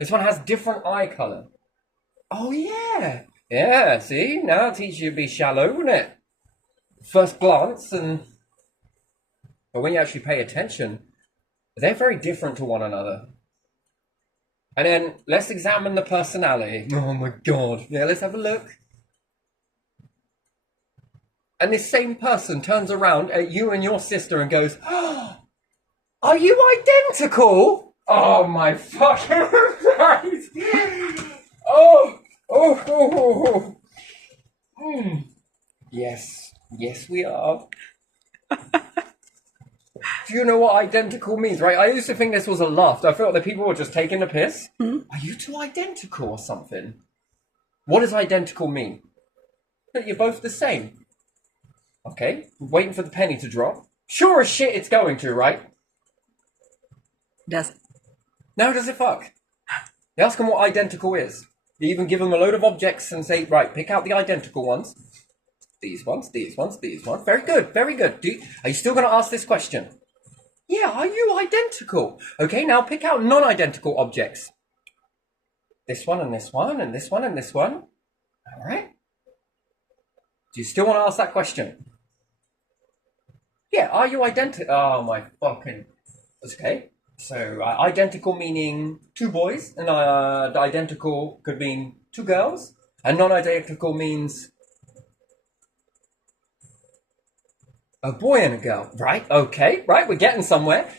This one has different eye color. Oh, yeah. Yeah, see? Now I'll teach you to be shallow, wouldn't it? First glance, but when you actually pay attention, they're very different to one another. And then let's examine the personality. Oh my God. Yeah, let's have a look. And this same person turns around at you and your sister and goes, oh, are you identical? Oh my fucking Christ. Oh. Yes, we are. Do you know what identical means, right? I used to think this was a laugh. I felt that people were just taking the piss. Are you two identical or something? What does identical mean? That you're both the same. Okay, waiting for the penny to drop. Sure as shit it's going to, right? Does. No, does it fuck? You ask them what identical is. You even give them a load of objects and say, right, pick out the identical ones. These ones. Very good. Are you still going to ask this question? Yeah, are you identical? Okay, now pick out non-identical objects. This one and this one and this one and this one. All right. Do you still want to ask that question? Yeah, are you identical? Oh, my fucking... Okay. So, identical meaning two boys, and identical could mean two girls, and non-identical means a boy and a girl. Right, okay, right, we're getting somewhere.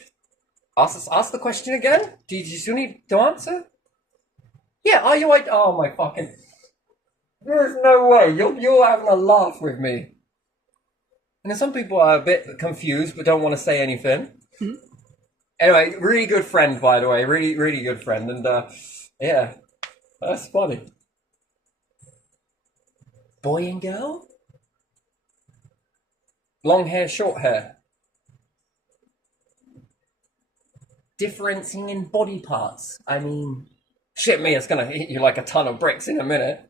Ask the question again. Do you still need to answer? Yeah, are you... Oh, my fucking... There's no way. You're having a laugh with me. And then some people are a bit confused, but don't want to say anything. Anyway, really good friend, by the way. Really, really good friend. And, yeah, that's funny. Boy and girl? Long hair, short hair. Differencing in body parts. I mean, shit me, it's going to hit you like a ton of bricks in a minute.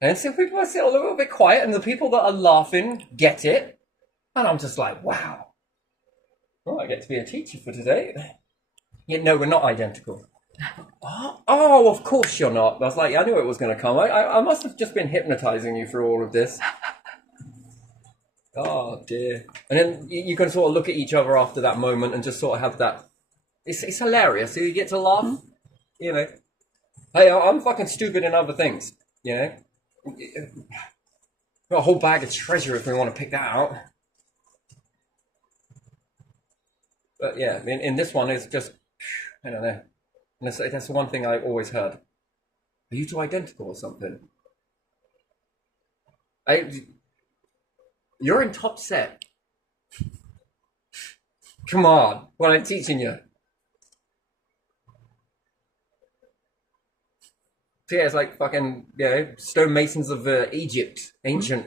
And some people are still a little bit quiet, and the people that are laughing get it. And I'm just like, wow. Well, I get to be a teacher for today. Yeah, no, we're not identical. Oh, of course you're not. I was like, I knew it was going to come. I must have just been hypnotizing you through all of this. Oh, dear. And then you can sort of look at each other after that moment and just sort of have that. It's hilarious. You get to laugh. You know. Hey, I'm fucking stupid in other things. You know. Got a whole bag of treasure if we want to pick that out. But yeah, in this one, it's just, I don't know. And that's the one thing I always heard. Are you two identical or something? You're in top set. Come on, what I'm teaching you. So yeah, it's like fucking, stonemasons of Egypt, ancient.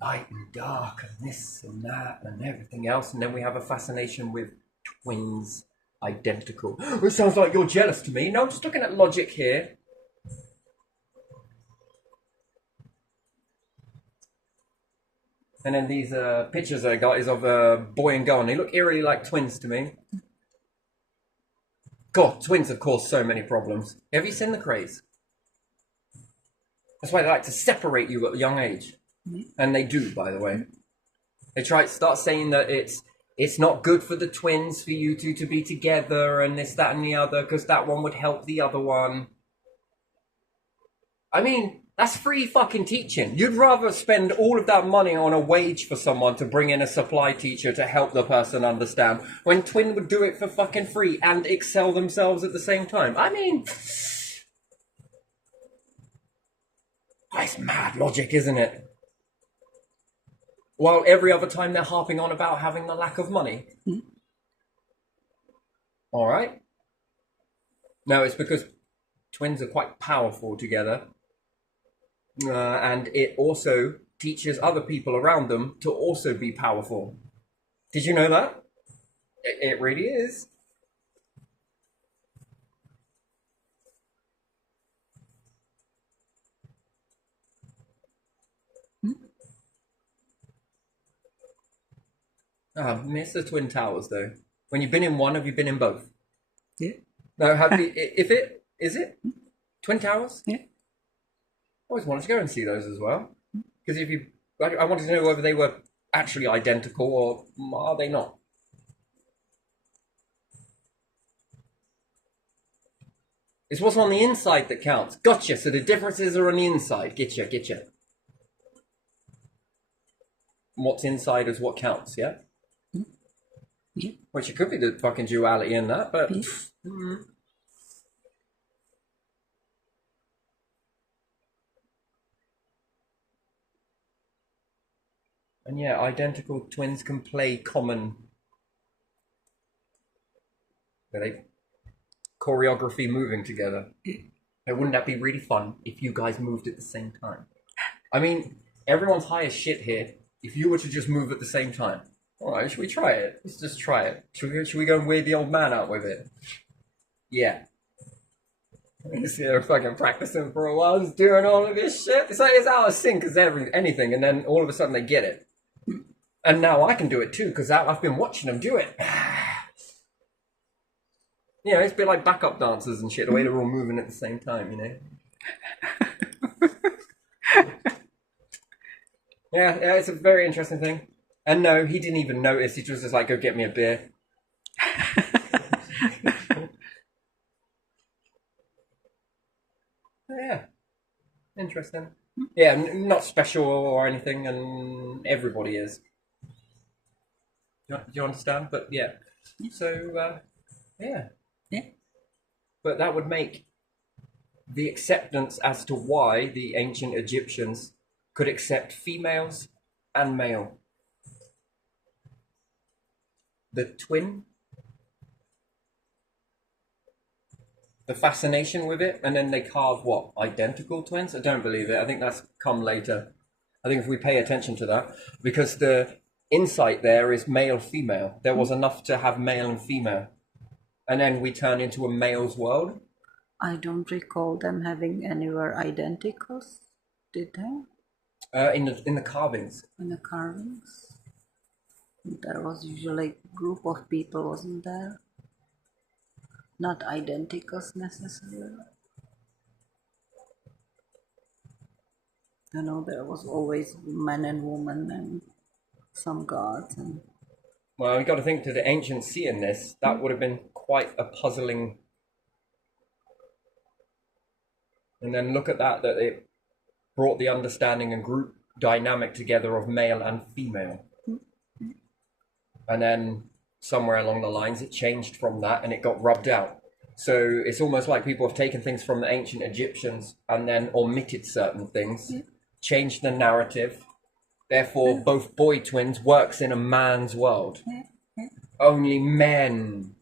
Light and dark and this and that and everything else. And then we have a fascination with twins, identical. It sounds like you're jealous to me. No, I'm just looking at logic here. And then these pictures I got is of a boy and girl, and they look eerily like twins to me. God, twins have caused so many problems. Have you seen the craze? That's why they like to separate you at a young age. And they do, by the way. They start saying that it's not good for the twins for you two to be together and this, that, and the other, because that one would help the other one. I mean, that's free fucking teaching. You'd rather spend all of that money on a wage for someone to bring in a supply teacher to help the person understand, when twin would do it for fucking free and excel themselves at the same time. I mean, that's mad logic, isn't it? While every other time they're harping on about having the lack of money. All right. No, it's because twins are quite powerful together. And it also teaches other people around them to also be powerful. Did you know that? It really is. Miss the Twin Towers, though. When you've been in one, have you been in both? Yeah. No, have you? Is it Twin Towers? Yeah. Always wanted to go and see those as well. Because I wanted to know whether they were actually identical or are they not. It's what's on the inside that counts. Gotcha. So the differences are on the inside. Getcha. What's inside is what counts, yeah? Yeah. Which it could be the fucking duality in that, but... And yeah, identical twins can play common... choreography moving together. Wouldn't that be really fun if you guys moved at the same time? I mean, everyone's high as shit here. If you were to just move at the same time. Alright, should we try it? Let's just try it. Should we go and weird the old man out with it? Yeah. You see, they're fucking practicing for a while, just doing all of this shit. It's like it's out of sync as anything, and then all of a sudden they get it. And now I can do it too, because I've been watching them do it. You know, it's a bit like backup dancers and shit, the way they're all moving at the same time, you know? Yeah, it's a very interesting thing. And no, he didn't even notice. He was just like, go get me a beer. Yeah, interesting. Yeah, not special or anything, and everybody is. Do you understand? But yeah. So, yeah. Yeah. But that would make the acceptance as to why the ancient Egyptians could accept females and male. The twin, the fascination with it, and then they carve what? Identical twins? I don't believe it. I think that's come later. I think if we pay attention to that, because the insight there is male-female. There was enough to have male and female. And then we turn into a male's world. I don't recall them having anywhere identicals, did they? In the carvings. In the carvings? There was usually a group of people, wasn't there? Not identicals necessarily. You know, there was always men and women and some gods. And well, we got to think to the ancients seeing this, that would have been quite a puzzling. And then look at that it brought the understanding and group dynamic together of male and female. And then somewhere along the lines, it changed from that and it got rubbed out. So it's almost like people have taken things from the ancient Egyptians and then omitted certain things, changed the narrative. Therefore, both boy twins works in a man's world. Only men.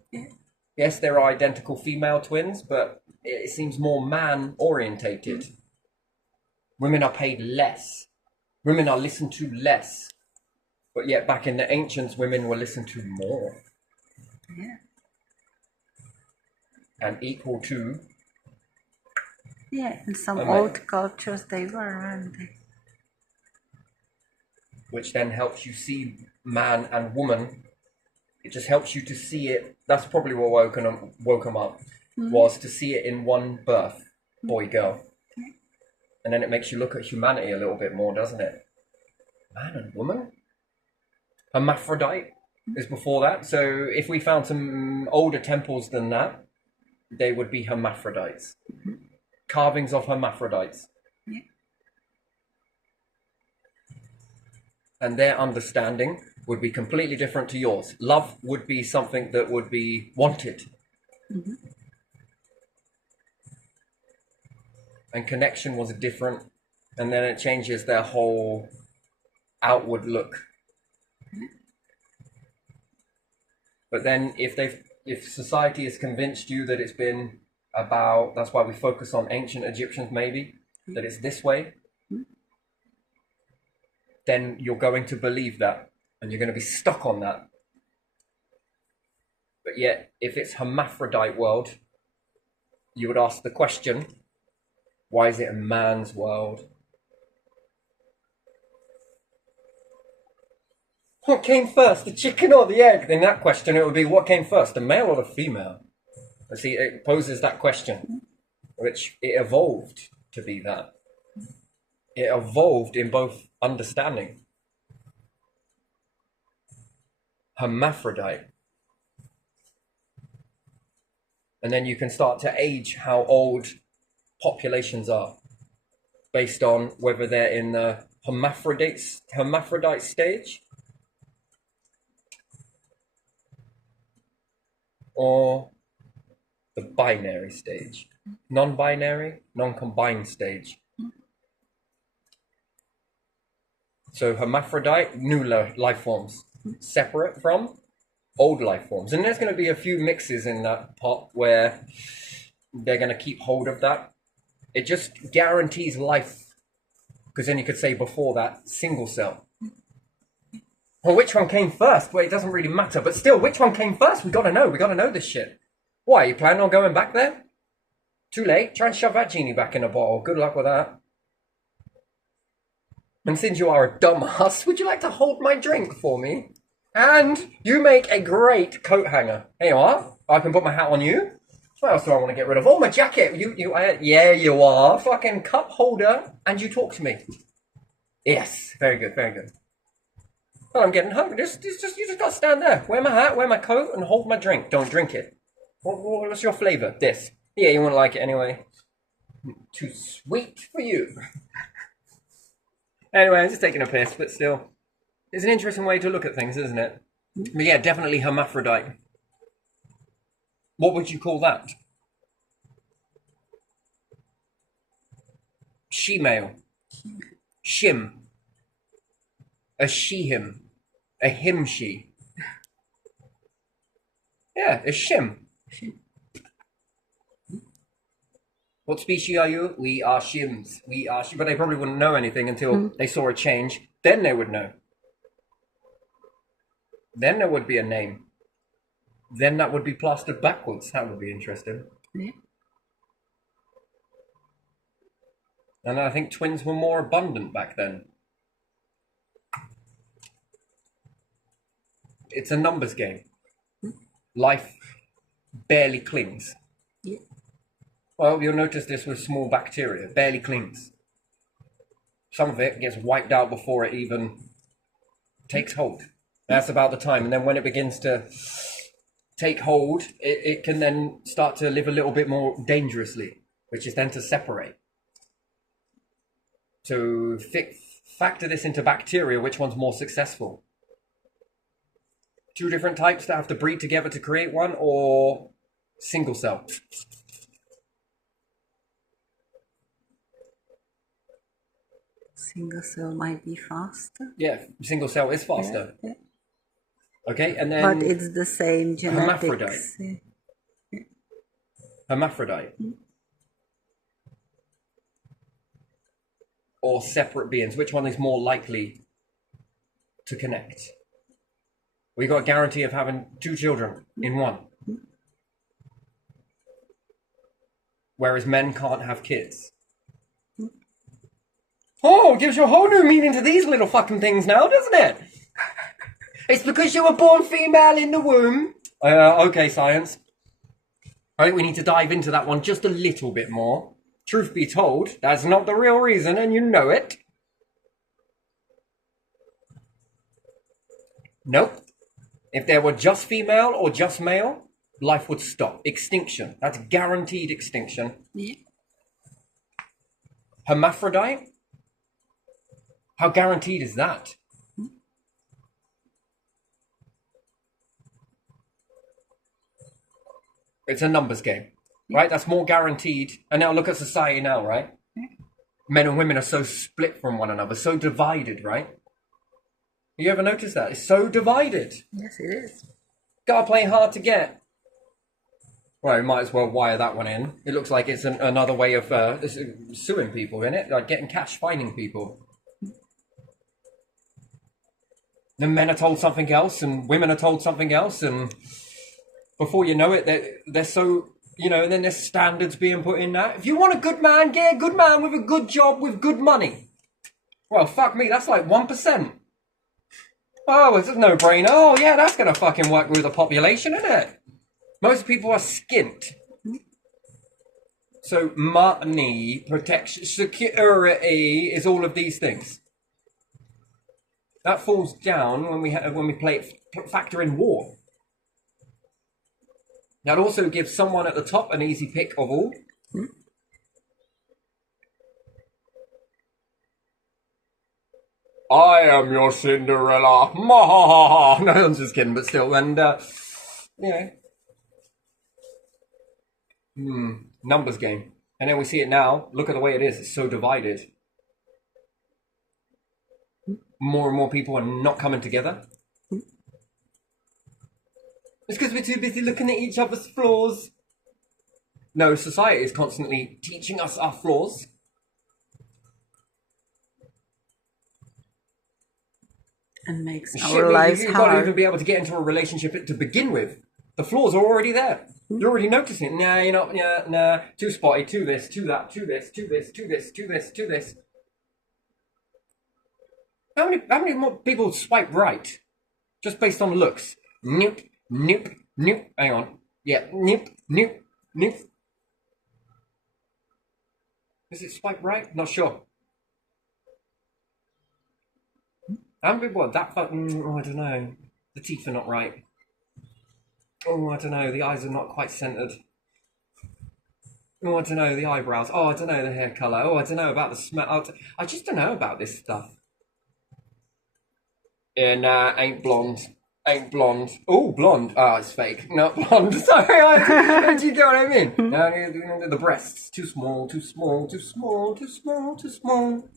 Yes, there are identical female twins, but it seems more man orientated. Women are paid less. Women are listened to less. But yet back in the ancients, women were listened to more. Yeah. And equal to. Yeah, in some Amazing. old cultures they were, weren't they? Which then helps you see man and woman. It just helps you to see it. That's probably what woke them up, was to see it in one birth, boy, girl. And then it makes you look at humanity a little bit more, doesn't it? Man and woman? Hermaphrodite is before that. So if we found some older temples than that, they would be hermaphrodites. Carvings of hermaphrodites. Yeah. And their understanding would be completely different to yours. Love would be something that would be wanted. And connection was different. And then it changes their whole outward look. But then if society has convinced you that it's been about, that's why we focus on ancient Egyptians maybe, that it's this way, then you're going to believe that and you're going to be stuck on that. But yet, if it's hermaphrodite world, you would ask the question, why is it a man's world? What came first, the chicken or the egg? In that question, it would be, what came first, the male or the female? But see, it poses that question, which it evolved to be that. It evolved in both understanding. Hermaphrodite. And then you can start to age how old populations are based on whether they're in the hermaphrodite stage or the binary stage, non-binary, non-combined stage. So hermaphrodite, new life forms, separate from old life forms. And there's going to be a few mixes in that pot where they're going to keep hold of that. It just guarantees life. Because then you could say before that, single cell. Well, which one came first? Well, it doesn't really matter. But still, which one came first? We got to know. We got to know this shit. Why? You planning on going back there? Too late. Try and shove that genie back in a bottle. Good luck with that. And since you are a dumbass, would you like to hold my drink for me? And you make a great coat hanger. Here you are. I can put my hat on you. What else do I want to get rid of? Oh, my jacket. Yeah, you are. Fucking cup holder. And you talk to me. Yes. Very good. Very good. Well, I'm getting hungry. You just got to stand there. Wear my hat, wear my coat, and hold my drink. Don't drink it. What's your flavor? This. Yeah, you won't like it anyway. Too sweet for you. Anyway, I'm just taking a piss, but still. It's an interesting way to look at things, isn't it? But yeah, definitely hermaphrodite. What would you call that? She-male. Shim. A she-him. A him-she. Yeah, a shim. What species are you? We are shims. But they probably wouldn't know anything until they saw a change. Then they would know. Then there would be a name. Then that would be plastered backwards. That would be interesting. Yeah. And I think twins were more abundant back then. It's a numbers game. Life barely clings. Yeah. Well, you'll notice this with small bacteria. Barely clings. Some of it gets wiped out before it even takes hold. That's about the time. And then when it begins to take hold, it can then start to live a little bit more dangerously, which is then to separate. So factor this into bacteria, which one's more successful? Two different types that have to breed together to create one, or single cell? Single cell might be faster. Yeah, single cell is faster. Yeah. Okay, and then But it's the same genetics. hermaphrodite. Hermaphrodite. or separate beings? Which one is more likely to connect? We got a guarantee of having 2 children in one. Whereas men can't have kids. Oh, it gives you a whole new meaning to these little fucking things now, doesn't it? It's because you were born female in the womb. Okay, science. I think we need to dive into that one just a little bit more. Truth be told, that's not the real reason, and you know it. Nope. If there were just female or just male, life would stop. Extinction. That's guaranteed extinction. Yeah. Hermaphrodite? How guaranteed is that? It's a numbers game, right? That's more guaranteed. And now look at society now, right? Men and women are so split from one another, so divided, right? You ever notice that? It's so divided. Yes, it is. Gotta play hard to get. Well, we might as well wire that one in. It looks like it's another way of suing people, isn't it? Like getting cash, fining people. Then men are told something else, and women are told something else, and before you know it, they're so, you know, and then there's standards being put in that. If you want a good man, get a good man with a good job, with good money. Well, fuck me, that's like 1%. Oh, it's a no-brainer. Oh, yeah, that's going to fucking work with the population, isn't it? Most people are skint. So money, protection, security is all of these things. That falls down when we factor in war. That also gives someone at the top an easy pick of all. I am your Cinderella. No, I'm just kidding, but still. And, yeah. Numbers game. And then we see it now. Look at the way it is. It's so divided. More and more people are not coming together. It's because we're too busy looking at each other's flaws. No, society is constantly teaching us our flaws. And makes our lives you've hard. got to even be able to get into a relationship to begin with. The flaws are already there. You're already noticing it. Nah, you're not. Nah. Too spotty. Too this. Too that. Too this. Too this. Too this. Too this. Too this. How many more people swipe right just based on looks? Nope. Nope. Nope. Hang on. Yeah. Nope. Nope. Nope. Is it swipe right? Not sure. How many people are that fucking... Oh, I don't know. The teeth are not right. Oh, I don't know. The eyes are not quite centered. Oh, I don't know. The eyebrows. Oh, I don't know. The hair color. Oh, I don't know about the smell. I just don't know about this stuff. Yeah, nah, ain't blonde. Ain't blonde. Oh, blonde. Oh, it's fake. Not blonde. Sorry. Do you get what I mean? No, the breasts. Too small, too small, too small, too small, too small.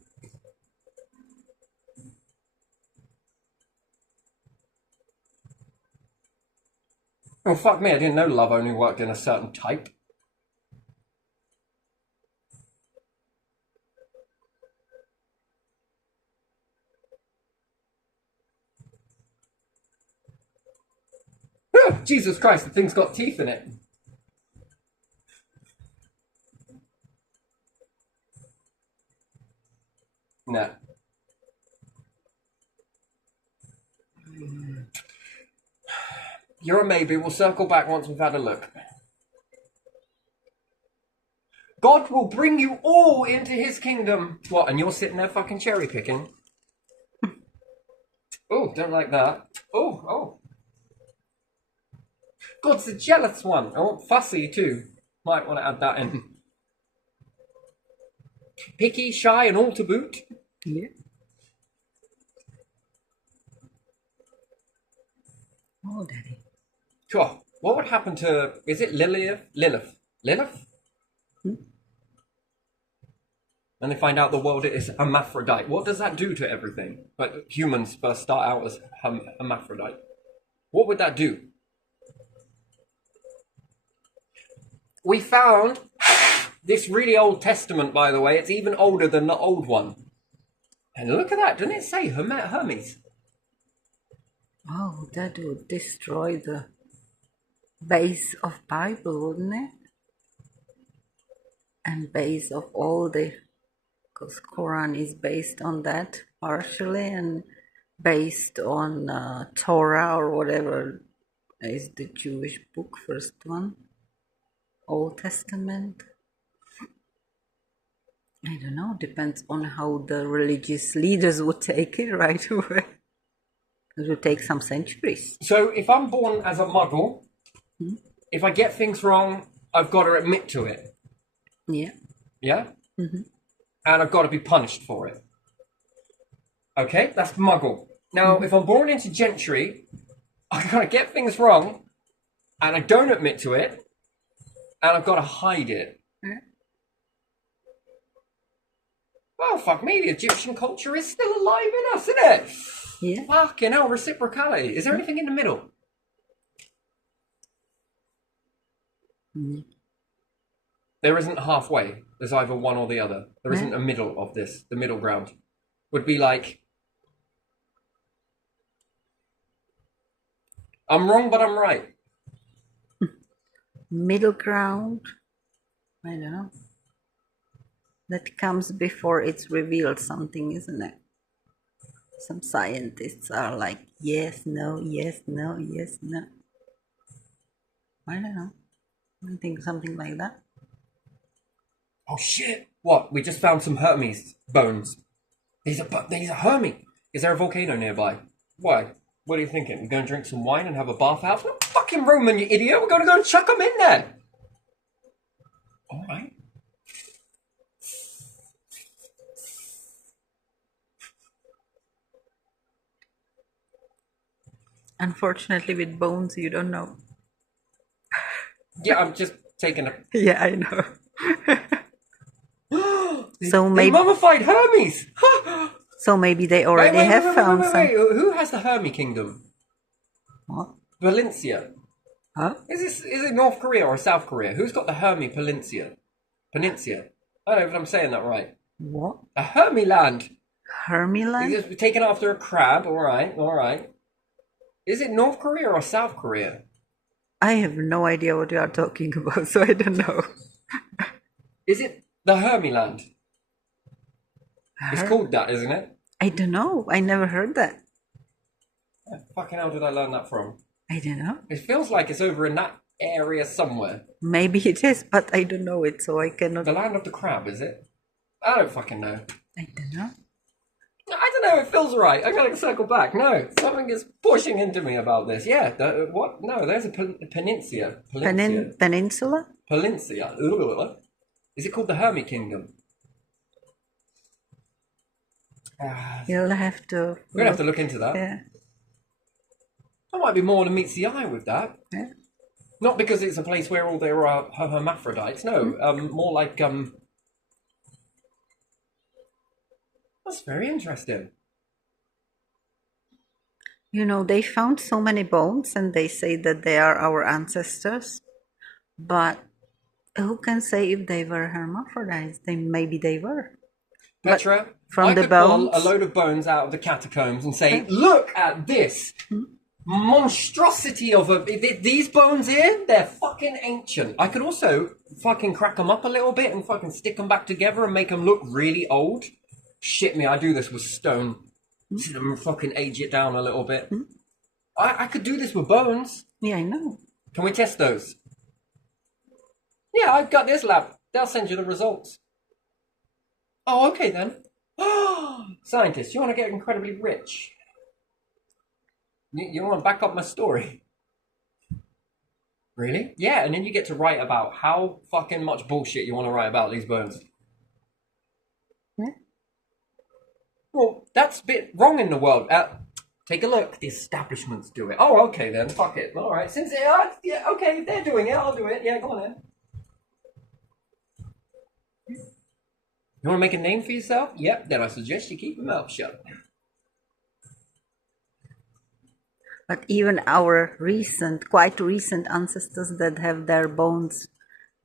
Oh, fuck me. I didn't know love only worked in a certain type. Oh, Jesus Christ, the thing's got teeth in it. No. You're a maybe. We'll circle back once we've had a look. God will bring you all into his kingdom. What, and you're sitting there fucking cherry picking? Oh, don't like that. Oh. God's a jealous one. Oh, fussy too. Might want to add that in. Picky, shy, and all to boot. Yeah. Oh, Daddy. Sure. What would happen to... Is it Lilith? Lilith? And they find out the world is hermaphrodite. What does that do to everything? But humans first start out as hermaphrodite. What would that do? We found this really old testament, by the way. It's even older than the old one. And look at that, doesn't it say Hermes? Oh, that would destroy the base of Bible, wouldn't it? And base of all the, because Quran is based on that partially, and based on Torah or whatever is the Jewish book, first one, Old Testament. I don't know, depends on how the religious leaders would take it right away. It would take some centuries. So if I'm born as a muggle, if I get things wrong, I've got to admit to it. Yeah. Yeah? And I've got to be punished for it. Okay, that's muggle. Now, if I'm born into gentry, I've got to get things wrong, and I don't admit to it, and I've got to hide it. Yeah. Well, fuck me, the Egyptian culture is still alive in us, isn't it? Yeah. Fucking hell, reciprocality. Is there anything in the middle? There isn't halfway. There's either one or the other. There isn't a middle of this. The middle ground would be like, I'm wrong, but I'm right. Middle ground, I don't know. That comes before it's revealed something, isn't it? Some scientists are like, yes, no, yes, no, yes, no. I don't know. I think something like that. Oh shit! What? We just found some Hermes bones. These are Hermes. Is there a volcano nearby? Why? What are you thinking? We're going to drink some wine and have a bathhouse? No fucking Roman, you idiot! We're going to go and chuck them in there. All right. Unfortunately, with bones, you don't know. Yeah, I'm just taking a. Yeah, I know. So They maybe, mummified Hermes. so maybe they already have found some. Who has the Hermes kingdom? What? Valencia. Huh? Is it North Korea or South Korea? Who's got the Hermes Peninsula? Peninsula. I don't know if I'm saying that right. What? A Hermes land. Hermiland? It's taken after a crab. All right, all right. Is it North Korea or South Korea? I have no idea what you are talking about, so I don't know. Is it the Hermes land? It's called that, isn't it? I don't know. I never heard that. Where the fucking hell did I learn that from? I don't know. It feels like it's over in that area somewhere. Maybe it is, but I don't know it, so I cannot. The land of the crab, is it? I don't fucking know. I don't know. I don't know, it feels right. I gotta circle back. No, something is pushing into me about this. Yeah, what? No, there's a peninsula. Peninsula? Peninsula. Is it called the Hermes Kingdom? You'll have to. We're gonna have to look into that. Yeah. There might be more than meets the eye with that. Yeah. Not because it's a place where all there are hermaphrodites. No, more like That's very interesting. You know, they found so many bones and they say that they are our ancestors, but who can say if they were hermaphrodites? Maybe they were. Petra, from I the could pull bones? a load of bones out of the catacombs and say, look at this monstrosity of these bones here, they're fucking ancient. I could also fucking crack them up a little bit and fucking stick them back together and make them look really old. Shit me, I do this with stone. See them fucking age it down a little bit. I could do this with bones. Yeah, I know. Can we test those? Yeah, I've got this lab. They'll send you the results. Oh, okay then. Scientists, you want to get incredibly rich? You want to back up my story? Really? Yeah, and then you get to write about how fucking much bullshit you want to write about these bones. Yeah. Well, that's a bit wrong in the world. Take a look. The establishments do it. Oh, okay then. Fuck it. All right. Since yeah, okay, if they're doing it, I'll do it. Yeah, go on then. You want to make a name for yourself? Yep. Then I suggest you keep your mouth shut. But even our quite recent ancestors that have their bones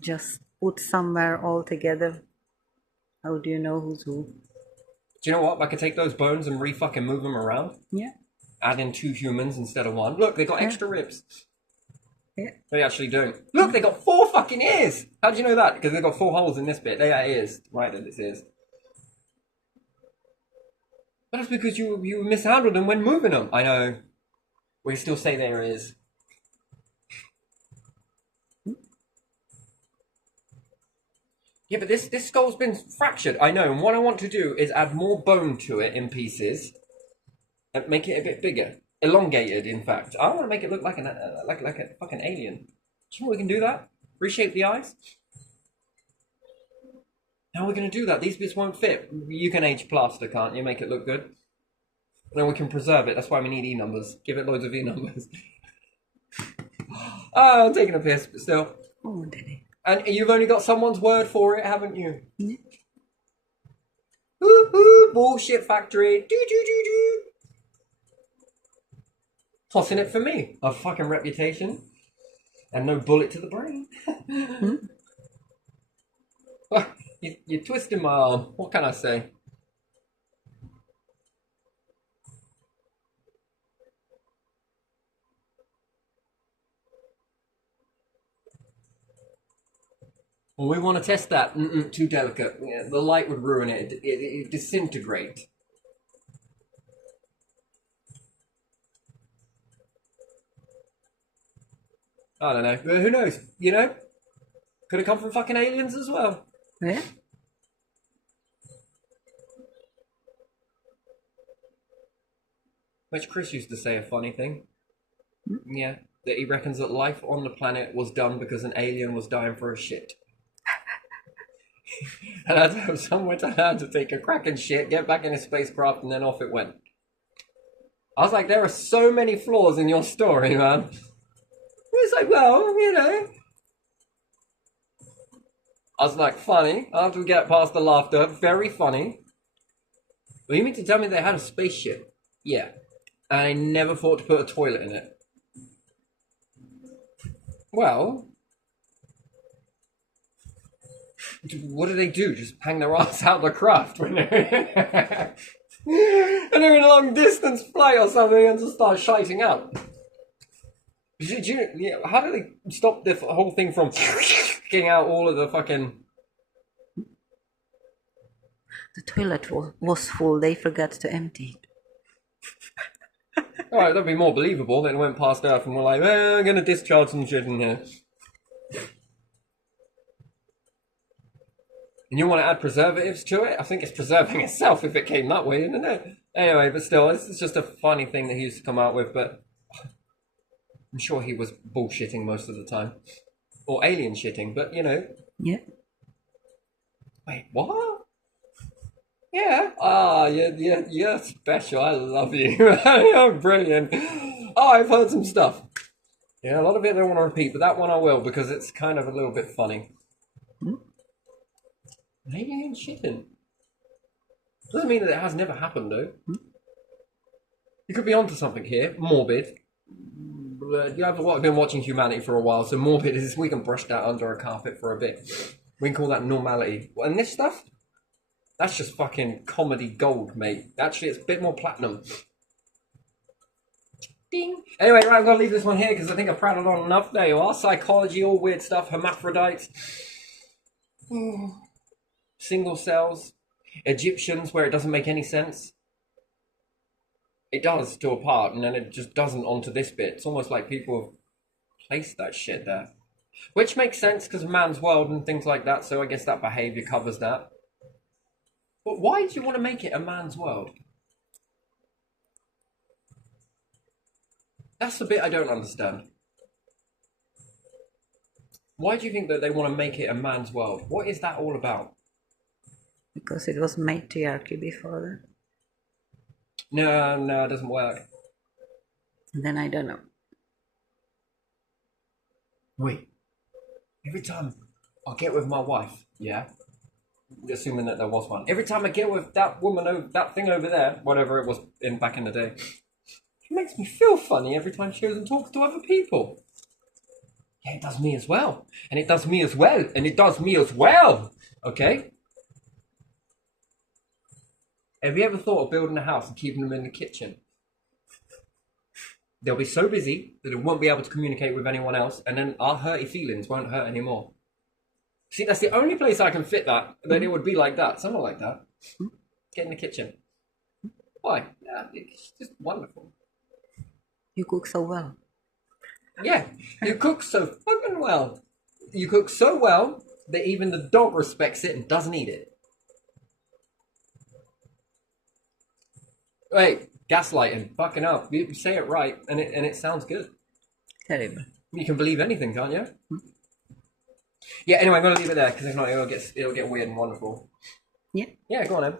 just put somewhere all together, how do you know who's who? Do you know what? I could take those bones and re-fucking move them around. Yeah. Add in 2 humans instead of 1. Look, they got Yeah. extra ribs. Yeah. They actually don't. Look, they got 4 fucking ears! How do you know that? Because they've got 4 holes in this bit. They are ears. Right at its ears. But that's because you mishandled them when moving them. I know. We still say there is. Yeah, but this skull's been fractured. I know, and what I want to do is add more bone to it in pieces and make it a bit bigger, elongated. In fact, I want to make it look like like a fucking alien. Do you know we can do that? Reshape the eyes. How are we gonna do that? These bits won't fit. You can age plaster, can't you? Make it look good. Then we can preserve it. That's why we need E numbers. Give it loads of E numbers. Oh, I'm taking a piss, but still. Oh, did he? And you've only got someone's word for it, haven't you? Yeah. Woo-hoo, bullshit factory. Do. Tossing it for me. A fucking reputation. And no bullet to the brain. You're twisting my arm. What can I say? Well, we want to test that. Too delicate. Yeah, the light would ruin it. It disintegrate. I don't know. Who knows? You know? Could have come from fucking aliens as well. Yeah. Which Chris used to say a funny thing. Yeah. That he reckons that life on the planet was done because an alien was dying for a shit. And I'd have somewhere to land to take a cracking shit, get back in a spacecraft, and then off it went. I was like, there are so many flaws in your story, man. It's like, well, you know. I was like, funny. After we get past the laughter, very funny. Well, you mean to tell me they had a spaceship? Yeah. And I never thought to put a toilet in it. Well, what do they do? Just hang their ass out the craft when they're and they're in a long distance flight or something and just start shiting out. How do they stop the whole thing from getting out all of the fucking... The toilet was full. They forgot to empty it. Alright, that'd be more believable. Then went past Earth and were like, I'm gonna discharge some shit in here. And you want to add preservatives to it? I think it's preserving itself if it came that way, isn't it? Anyway, but still, it's just a funny thing that he used to come out with, but I'm sure he was bullshitting most of the time. Or alien shitting, but you know. Yeah. Wait, what? Yeah. Ah, you're special. I love you. You're brilliant. Oh, I've heard some stuff. Yeah, a lot of it I don't want to repeat, but that one I will because it's kind of a little bit funny. Alien shitting. Doesn't mean that it has never happened, though. You could be onto something here. Morbid. I've been watching Humanity for a while, so morbid is we can brush that under a carpet for a bit. We can call that normality. And this stuff? That's just fucking comedy gold, mate. Actually, it's a bit more platinum. Ding. Anyway, right, I'm going to leave this one here because I think I've prattled on enough. There you are. Psychology, all weird stuff. Hermaphrodites. Single cells. Egyptians, where it doesn't make any sense. It does to a part, and then it just doesn't onto this bit. It's almost like people have placed that shit there. Which makes sense because of man's world and things like that, so I guess that behaviour covers that. But why do you want to make it a man's world? That's the bit I don't understand. Why do you think that they want to make it a man's world? What is that all about? Because it was matriarchy before No, it doesn't work. that. Then I don't know. Wait. Every time I get with my wife, yeah? Assuming that there was one. Every time I get with that woman over that thing over there, whatever it was back in the day, it makes me feel funny every time she goes and talks to other people. Yeah, it does me as well. And it does me as well. And it does me as well. Okay? Have you ever thought of building a house and keeping them in the kitchen? They'll be so busy that it won't be able to communicate with anyone else, and then our hurty feelings won't hurt anymore. See, that's the only place I can fit that it would be like that. Somewhere like that. Get in the kitchen. Why? Yeah, it's just wonderful. You cook so well. Yeah, you cook so fucking well. You cook so well that even the dog respects it and doesn't eat it. Wait, gaslighting. Fucking hell. You say it right and it sounds good. Terrible. You can believe anything, can't you? Yeah, anyway, I'm going to leave it there because if not, it'll get weird and wonderful. Yeah. Yeah, go on, Em.